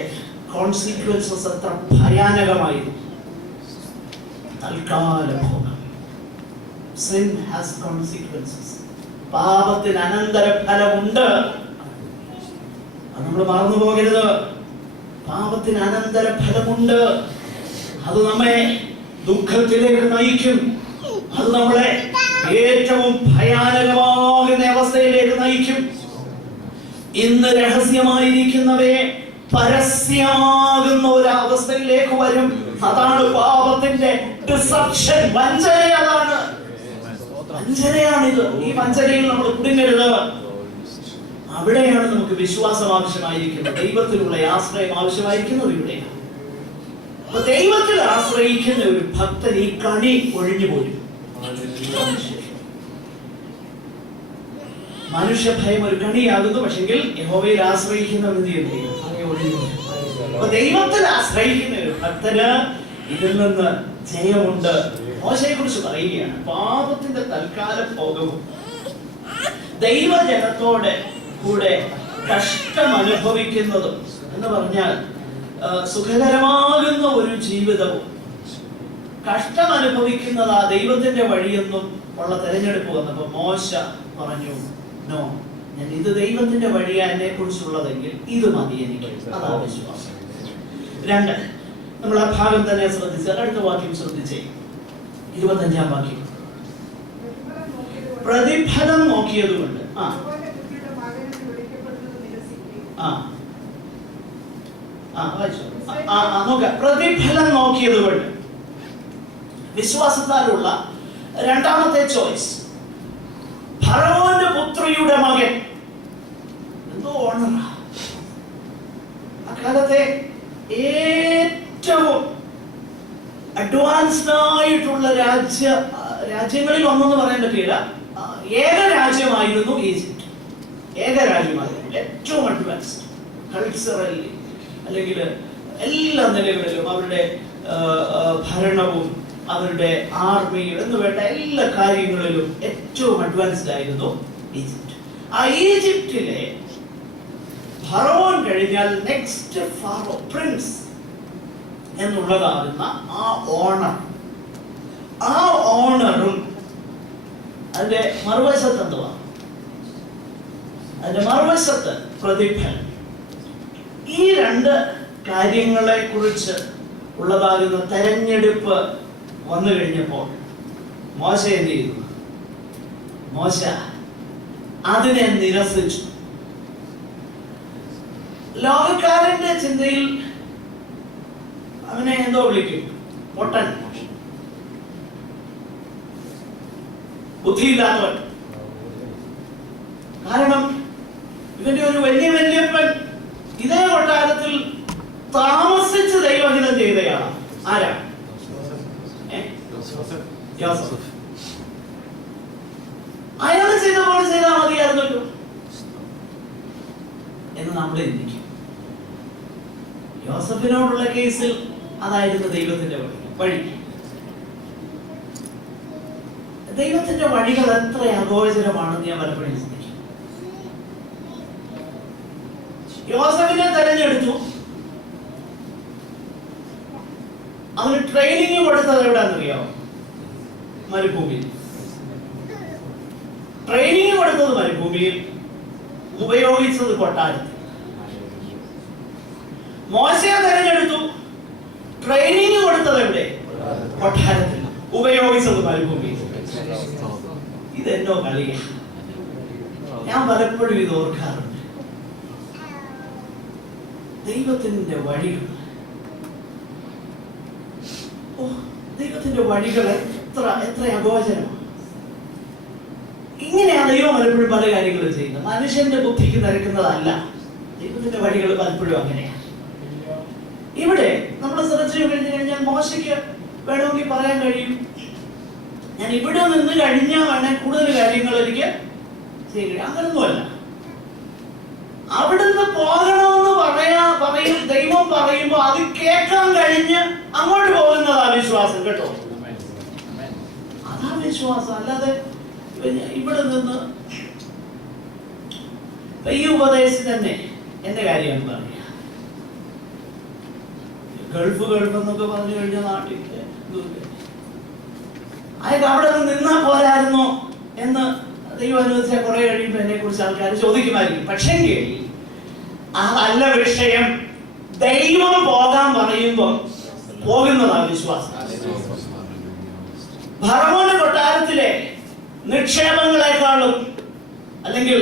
കോൺസിക്വൻസസ് അത്ര ഭയാനകമായിരുന്നു. തൽക്കാല ഭോഗം, sin has consequences. പാപത്തിന് അനന്തരഫലമുണ്ട്. അത് നമ്മൾ മറന്നു പോകരുത്. പാപത്തിന് അനന്തരഫലമുണ്ട്. അത് നമ്മെ ദുഃഖത്തിലേക്ക് നയിക്കും. അത് നമ്മളെ ഏറ്റവും ഭയാനകമാകുന്ന അവസ്ഥയിലേക്ക് നയിക്കും. ഇന്ന് രഹസ്യമായിരിക്കുന്നവയെ പരസ്യമാകുന്ന ഒരു അവസ്ഥയിലേക്ക് വരും. അതാണ് പാപത്തിന്റെ ഡിസപ്ഷൻ, വഞ്ചന. അതാണ് വഞ്ചനയാണിത്. ഈ വഞ്ചനയിൽ നമ്മൾ കുടുങ്ങരുത്. അവിടെയാണ് നമുക്ക് വിശ്വാസം ആവശ്യമായിരിക്കുന്നത്, ദൈവത്തിലുള്ള ആശ്രയം ആവശ്യമായിരിക്കുന്നത് ഇവിടെയാണ്. അപ്പൊ ദൈവത്തിൽ ആശ്രയിക്കുന്ന ഒരു ഭക്തൻ ഈ കണി ഒഴിഞ്ഞു പോരും. മനുഷ്യ ഭയം ഒരു കണിയാകുന്നു, പക്ഷെങ്കിൽ യഹോവയിൽ ആശ്രയിക്കുന്നവർ അപ്പൊ ദൈവത്തിൽ ആശ്രയിക്കുന്ന ഒരു ഭക്തന് ഇതിൽ നിന്ന് ജയമുണ്ട്. മോശയെ കുറിച്ച് പറയുകയാണ്, പാപത്തിന്റെ തൽക്കാല ഭോഗവും ദൈവജനത്തോടെ കൂടെ കഷ്ടം അനുഭവിക്കുന്നതും എന്ന് പറഞ്ഞാൽ സുഖകരമാകുന്ന ഒരു ജീവിതവും കഷ്ടം അനുഭവിക്കുന്നത് ആ ദൈവത്തിന്റെ വഴിയെന്നും ഉള്ള തെരഞ്ഞെടുപ്പ് വന്നപ്പോ മോശ പറഞ്ഞു, നോ, ഞാൻ ഇത് ദൈവത്തിന്റെ വഴിയാ എന്നെ കുറിച്ചുള്ളതെങ്കിൽ ഇത് മതി എനിക്ക്. അതാ വിശ്വാസം. രണ്ട്, നമ്മൾ ആ ഭാഗം തന്നെ ശ്രദ്ധിച്ചാൽ അടുത്ത വാക്യം ശ്രദ്ധിച്ചേ, 25-ാം വാക്യം. പ്രതിഫലം നോക്കിയതുകൊണ്ട് പ്രതിഫലം നോക്കിയതുകൊണ്ട് വിശ്വാസത്താലുള്ള രണ്ടാമത്തെ ചോയ്സ്, ഫറവോന്റെ പുത്രിയുടെ മകൻ. എന്തോ ഓണറാ. അക്കാലത്തെ ഏറ്റവും അഡ്വാൻസ്ഡ് ആയിട്ടുള്ള രാജ്യങ്ങളിൽ ഒന്നെന്ന് പറയാൻ പറ്റില്ല, ഏക രാജ്യമായിരുന്നു ഈജിപ്റ്റ്. ഏക രാജ്യമായിരുന്നു, ഏറ്റവും അഡ്വാൻസ്ഡ് കൾച്ചറലി, അല്ലെങ്കിൽ എല്ലാ നിലകളിലും അവരുടെ ഭരണവും അവരുടെ ആർമിയും എന്ന് വേണ്ട എല്ലാ കാര്യങ്ങളിലും ഏറ്റവും അഡ്വാൻസ്ഡ് ആയിരുന്നു ഈജിപ്റ്റ്. ആ ഈജിപ്തിലെ ഫറവോൻ കഴിഞ്ഞാൽ നെക്സ്റ്റ് ഫാറോ പ്രിൻസ് എന്നുള്ളതാകുന്ന ആ ഓണറും അതിന്റെ മറുവശത്ത് എന്തുവാ, അതിന്റെ മറുവശത്ത് പ്രതിഫലം. ഈ രണ്ട് കാര്യങ്ങളെ കുറിച്ച് ഉള്ളതാകുന്ന തെരഞ്ഞെടുപ്പ് വന്നു കഴിഞ്ഞപ്പോൾ മോശ എന്ത് ചെയ്തു? മോശ അതിനെ നിരസിച്ചു. ലോകക്കാരന്റെ ചിന്തയിൽ അവനെ എന്തോ വിളിക്കും? പൊട്ടൻ, ബുദ്ധിയില്ലാത്തവൻ. കാരണം ഇവന്റെ ഒരു വല്യപ്പൻ ഇതേ കൊട്ടാരത്തിൽ താമസിച്ച് ദൈവഹിതം ചെയ്തയാണ്. ആരാ? യോസഫ്. അയാൾ ചെയ്ത പോലെ ചെയ്താൽ മതിയായിരുന്നല്ലോ എന്ന് നമ്മൾ ചിന്തിക്കും. യോസഫിനോടുള്ള കേസിൽ അതായിരുന്നു ദൈവത്തിന്റെ വഴി. ദൈവത്തിന്റെ വഴികൾ എത്ര അഗോചരമാണെന്ന് ഞാൻ പലപ്പോഴും ചിന്തിക്കും. യോസഫിനെ തെരഞ്ഞെടുത്തു, അവന് ട്രെയിനിങ് കൊടുത്തത് എവിടെയാണെന്നറിയാമോ? മരുഭൂമിയിൽ. ട്രെയിനിങ് കൊടുത്തത് മരുഭൂമിയിൽ, ഉപയോഗിച്ചത് കൊട്ടാരത്തിൽ. മോശയെ തെരഞ്ഞെടുത്തു, ട്രെയിനിങ് കൊടുത്തത് എവിടെ? കൊട്ടാരത്തിൽ, ഉപയോഗിച്ചത് മരുഭൂമിയിൽ. ഇതെന്നോ കളിയ. ഞാൻ പലപ്പോഴും ഇത് ഓർക്കാറുണ്ട്. ദൈവത്തിന്റെ വഴികൾ, ദൈവത്തിന്റെ വഴികൾ എത്ര അഗോചരമാണ്. ഇങ്ങനെയാണ് ദൈവം പലപ്പോഴും പല കാര്യങ്ങളും ചെയ്യുന്നത്. മനുഷ്യന്റെ ബുദ്ധിക്ക് നിരക്കുന്നതല്ല ദൈവത്തിന്റെ വഴികൾ പലപ്പോഴും അങ്ങനെയാണ്. ഇവിടെ നമ്മൾ ശ്രദ്ധിച്ചു കഴിഞ്ഞു കഴിഞ്ഞാൽ മോശയ്ക്ക് വേണമെങ്കിൽ പറയാൻ കഴിയും, ഞാൻ ഇവിടെ നിന്ന് കഴിഞ്ഞാൽ വേണേൽ കൂടുതൽ കാര്യങ്ങൾ എനിക്ക് ചെയ്യാൻ കഴിയും. അങ്ങനൊന്നുമല്ല. അവിടുന്ന് പോകണമെന്ന് പറയും ദൈവം പറയുമ്പോൾ അത് കേൾക്കാൻ കഴിഞ്ഞ് അങ്ങോട്ട് പോകുന്നതാ വിശ്വാസം. കേട്ടോ, അതാ വിശ്വാസം. അല്ലാതെ ഇവിടെ നിന്ന് ഈ ഉപദേശം തന്നെ എന്റെ കാര്യമാണ് പറയുക. ഗൾഫ് എന്നൊക്കെ പറഞ്ഞു കഴിഞ്ഞാൽ നാട്ടിൽ അയാൾക്ക് അവിടെ നിന്നാ പോരായിരുന്നോ എന്ന് ദൈവം അനുവദിച്ചാൽ കുറെ കഴിയുമ്പോൾ എന്നെ കുറിച്ച് ആൾക്കാർ ചോദിക്കുമായിരിക്കും. പക്ഷെങ്കിൽ അതല്ല വിഷയം. ദൈവം പോകാൻ പറയുമ്പോൾ പോകുന്നതാണ് വിശ്വാസം. ഫറവോന്റെ കൊട്ടാരത്തിലെ നിക്ഷേപങ്ങളെക്കാളും, അല്ലെങ്കിൽ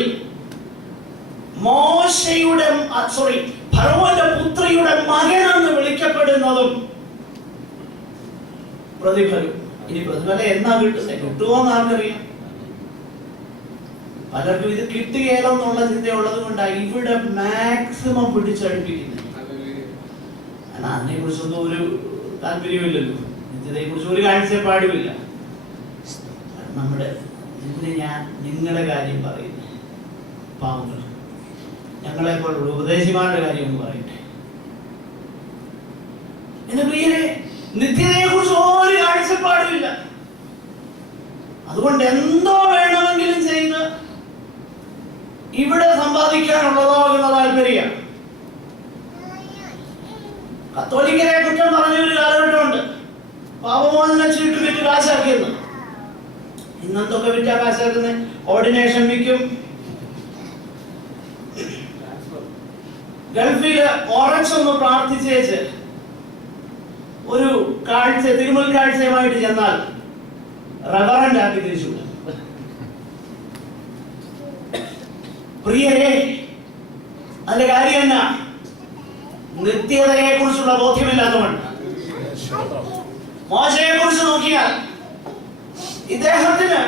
ഫറവോന്റെ പുത്രിയുടെ മകനെന്ന് വിളിക്കപ്പെടുന്നതും പ്രതിഫലം. ഇനി പ്രതിഫലം എന്നാ കിട്ടുന്നത്? കിട്ടുമോന്ന് ആർക്കറിയാം? പലർക്കും ഇത് കിട്ടുകയില്ലെന്നുള്ള ചിന്തയുള്ളത് കൊണ്ടാണ് ഇവിടെ മാക്സിമം പിടിച്ചടുപ്പിക്കുന്നത്. കാരണം അതിനെ കുറിച്ചൊന്നും ഒരു താല്പര്യമില്ലല്ലോ, നിത്യതയെ കുറിച്ച് ഒരു കാഴ്ചപ്പാടുമില്ല. നമ്മുടെ ഞാൻ നിങ്ങളുടെ കാര്യം പറയുന്നത്, പാവങ്ങൾ ഞങ്ങളെ പോലുള്ള ഉപദേശിമാരുടെ കാര്യം ഒന്ന് പറയട്ടെ. എന്റെ പ്രിയരെ, നിത്യതയെ കുറിച്ച് ഒരു കാഴ്ചപ്പാടുമില്ല. അതുകൊണ്ട് എന്തോ വേണമെങ്കിലും ചെയ്ത് ഇവിടെ സമ്പാദിക്കാനുള്ളതോ എന്ന താല്പര്യം. കത്തോലിക്കരെ കുറ്റം പറഞ്ഞൊരു കാലഘട്ടമുണ്ട്. പാപമോചന ചീട്ട് വിറ്റ് കാശാക്കിയെന്ന്. ഇന്നെന്തൊക്കെ വിറ്റാ കാശാക്കുന്നത്? ഓർഡിനേഷൻ വിൽക്കും. ഗൾഫില് ഓറഞ്ച് ഒന്ന് പ്രാർത്ഥിച്ചേച്ച് ഒരു കാഴ്ച, തിരുമുൽ കാഴ്ചയുമായിട്ട് ചെന്നാൽ റെവറന്റ് ആക്കി തിരിച്ചു. പ്രിയരെ, അതിന്റെ കാര്യം എന്നാ? നിത്യതയെ കുറിച്ചുള്ള ബോധ്യമില്ലാത്തവൻ. മോശയെ കുറിച്ച് നോക്കിയാൽ ഇദ്ദേഹത്തിന്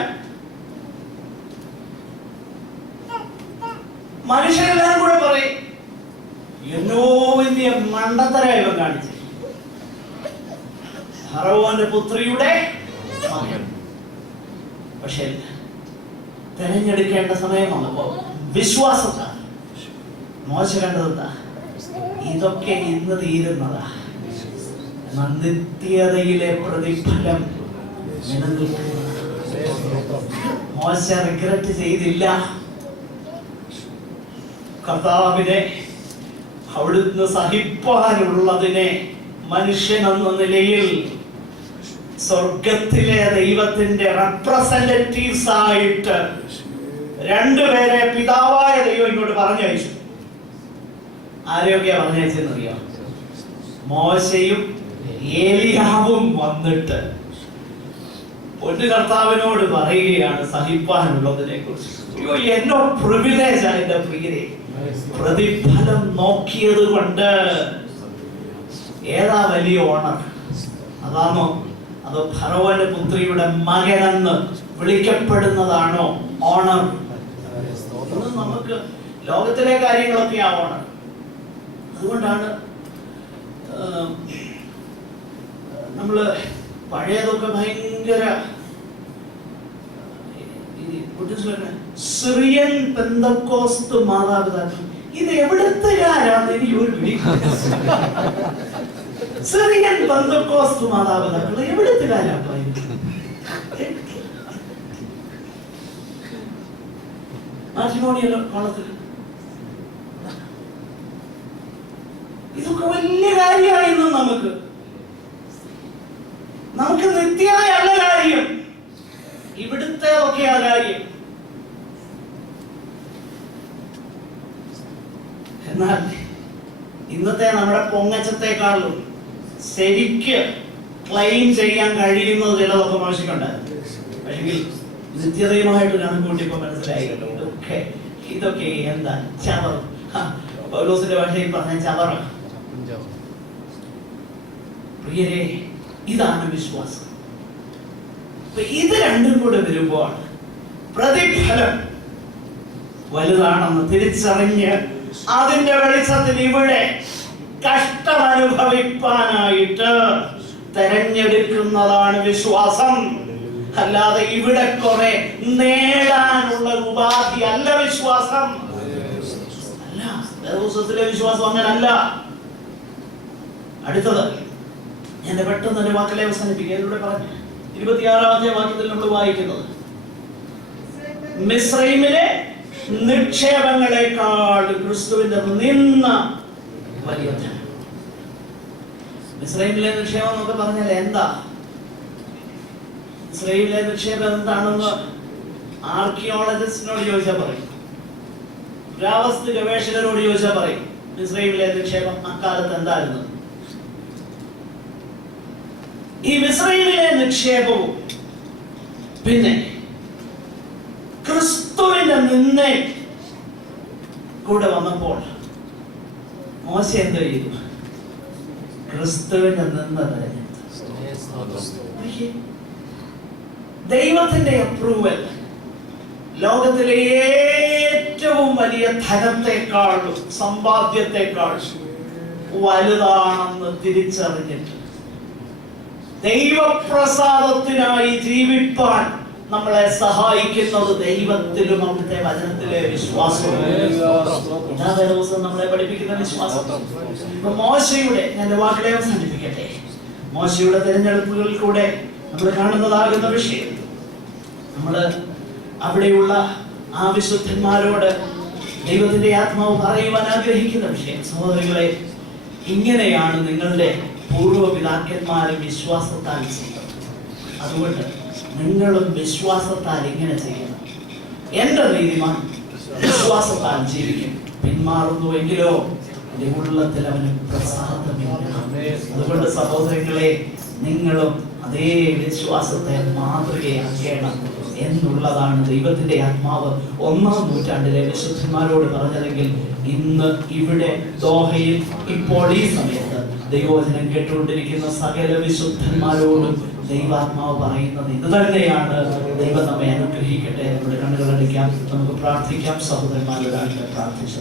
മനുഷ്യരെല്ലാം കൂടെ പറയും എന്നോ വലിയ മണ്ടത്തരായി ഇവൻ കാണിച്ചു. ഫറവോന്റെ പുത്രിയുടെ മകൻ. പക്ഷേ തെരഞ്ഞെടുക്കേണ്ട സമയം വന്നപ്പോ വിശ്വാസത്താൽ മോശ കണ്ടതെന്താ? ഇതൊക്കെ ഇന്ന് തീരുന്നതാ, നിത്യതയിലെ പ്രതിഫലം നിലനിൽക്കുന്നതാ. മോശ റിഗ്രറ്റ് ചെയ്തില്ല. കർത്താവിനെ അവിടുന്ന് സഹിപ്പാനുള്ളതിനെ മനുഷ്യൻ എന്ന നിലയിൽ സ്വർഗത്തിലെ ദൈവത്തിന്റെ റെപ്രസെന്റേറ്റീവ്സ് ആയിട്ട് രണ്ടുപേരെ പിതാവായ ദൈവം ഇങ്ങോട്ട് പറഞ്ഞയച്ചു. ആരെയൊക്കെയാ പറഞ്ഞയച്ചെന്നറിയാം? മോശയും ഏലിയാവും വന്നിട്ട് ഒരു കർത്താവിനോട് പറയുകയാണ് സഹിപ്പാനുള്ളതിനെ കുറിച്ച്. അയ്യോ, എന്നോ പ്രിവിലേജ് ആണ് എന്റെ പ്രിയരെ. പ്രതിഫലം നോക്കിയത് കൊണ്ട് ഏതാ വലിയ ഓണർ? അതാണോ അതോ ഫറവോന്റെ പുത്രിയുടെ മകനെന്ന് വിളിക്കപ്പെടുന്നതാണോ ഓണർ? നമുക്ക് ലോകത്തിലെ കാര്യങ്ങളൊക്കെ ആ ഓണർ. അതുകൊണ്ടാണ് നമ്മള് പഴയതൊക്കെ ഭയങ്കര സിറിയൻ പെന്തക്കോസ്ത് മാതാപിതാക്കൾ. ഇത് എവിടത്തുകാരാണ്? എനിക്ക് ഒരു സിറിയൻ പെന്തക്കോസ്ത് മാതാപിതാക്കൾ എവിടത്തുകാരാ? മാട്രിമോണിയൽ കോളത്തിൽ ഇതൊക്കെ വലിയ കാര്യമായിരുന്നു. നമുക്ക് നിത്യതയല്ല കാര്യം, ഇവിടുത്തെ ഒക്കെയാ കാര്യം. എന്നാൽ ഇന്നത്തെ നമ്മുടെ പൊങ്ങച്ചത്തെക്കാളും ശരിക്ക് ക്ലെയിം ചെയ്യാൻ കഴിയുന്നത് ചിലതൊക്കെ മോശിക്കുണ്ടായിരുന്നു. പക്ഷെങ്കിൽ നിത്യതയുമായിട്ട് കണക്കൂട്ടിയപ്പോ മനസ്സിലായി ഇതൊക്കെ എന്താ ചവർ. പൗലോസിന്റെ ഭാഷയിൽ പറഞ്ഞ ചവറ. പ്രിയരെ, ഇതാണ് വിശ്വാസം. ഇത് രണ്ടും കൂടെ വരുമ്പോൾ പ്രതിഫലം വലുതാണെന്ന് തിരിച്ചറിഞ്ഞ് അതിന്റെ വെളിച്ചത്തിൽ ഇവിടെ കഷ്ടം അനുഭവിപ്പാനായിട്ട് തെരഞ്ഞെടുക്കുന്നതാണ് വിശ്വാസം. അല്ലാതെ ഇവിടെ കുറെ നേടാനുള്ള ഉപാധി അല്ല വിശ്വാസം. അല്ല, ദിവസത്തിലെ വിശ്വാസം അങ്ങനല്ല. അടുത്തത് ഞാൻ പെട്ടെന്ന് എന്റെ വാക്കിലെ അവസാനിപ്പിക്കുക. ഇതിലൂടെ പറഞ്ഞു 26-ാമത്തെ വാക്യത്തിൽ നമ്മൾ വായിക്കുന്നത് മിസ്രൈമിലെ നിക്ഷേപങ്ങളെക്കാൾ ക്രിസ്തുവിന്റെ നിന്ന വലിയ ധനം. മിസ്രൈമിലെ നിക്ഷേപം എന്നൊക്കെ പറഞ്ഞാൽ എന്താ? ഇസ്രായേലിലെ നിക്ഷേപം എന്താണെന്ന് ആർക്കിയോളജിസ്റ്റിനോട് ചോദിച്ചാൽ പറയും, പുരാവസ്തു ഗവേഷകരോട് ചോദിച്ചാൽ പറയും ഇസ്രായേലിലെ നിക്ഷേപം അക്കാലത്ത് എന്തായിരുന്നു. ഈ മിസ്രൈമിലെ നിക്ഷേപവും പിന്നെ ക്രിസ്തുവിന്റെ നിന്നെ കൂടെ വന്നപ്പോൾ മോശ എന്ത് ചെയ്തു? ക്രിസ്തുവിന്റെ നിന്ന ദൈവത്തിന്റെ അപ്രൂവൽ ലോകത്തിലെ ഏറ്റവും വലിയ ധനത്തെക്കാളും സമ്പാദ്യത്തെക്കാൾ വലുതാണെന്ന് തിരിച്ചറിഞ്ഞിട്ട് ദൈവപ്രസാദത്തിനായി ജീവിപ്പാൻ നമ്മളെ സഹായിക്കുന്നത് ദൈവത്തിലും അവിടുത്തെ വചനത്തിലെ വിശ്വാസം. ഇതാ ദിവസം നമ്മളെ പഠിപ്പിക്കുന്ന വിശ്വാസം. മോശയുടെ, ഞാൻ വാക്കിലെ അവസാനിപ്പിക്കട്ടെ, മോശയുടെ തിരഞ്ഞെടുപ്പുകളിൽ കൂടെ നമ്മൾ കാണുന്നതാകുന്ന വിഷയം, നമ്മള് അവിടെയുള്ള ആ വിശുദ്ധന്മാരോട് ദൈവത്തിന്റെ ആത്മാവ് പറയുവാൻ ആഗ്രഹിക്കുന്ന വിഷയം. സഹോദരികളെ, ഇങ്ങനെയാണ് നിങ്ങളുടെ പൂർവ്വപിതാക്കന്മാരും വിശ്വാസത്താൽ ചെയ്തത്. അതുകൊണ്ട് നിങ്ങളും വിശ്വാസത്താൽ ഇങ്ങനെ ചെയ്യണം. എന്റെ നീതിമാൻ വിശ്വാസത്താൽ ജീവിക്കും, പിന്മാറുന്നുവെങ്കിലോ എന്റെ ഉള്ളത്തിൽ അവന് പ്രസാദമില്ല. അതുകൊണ്ട് സഹോദരങ്ങളെ, നിങ്ങളും അതേ വിശ്വാസത്തെ മാതൃകയാക്കണം എന്നുള്ളതാണ് ദൈവത്തിന്റെ ആത്മാവ് 1-ാം നൂറ്റാണ്ടിലെ വിശുദ്ധന്മാരോട് പറഞ്ഞതെങ്കിൽ ഇന്ന് ഇവിടെ ദോഹയിൽ ഇപ്പോൾ ഈ സമയത്ത് ദൈവവചനം കേട്ടുകൊണ്ടിരിക്കുന്ന സകല വിശുദ്ധന്മാരോടും ദൈവാത്മാവ് പറയുന്നത് ഇത് തന്നെയാണ്. ദൈവം നമ്മെ അനുഗ്രഹിക്കട്ടെ. നമ്മുടെ കണ്ണുകളടിക്കാം, നമുക്ക് പ്രാർത്ഥിക്കാം. സഹോദരന്മാരോടായിട്ട് പ്രാർത്ഥിച്ച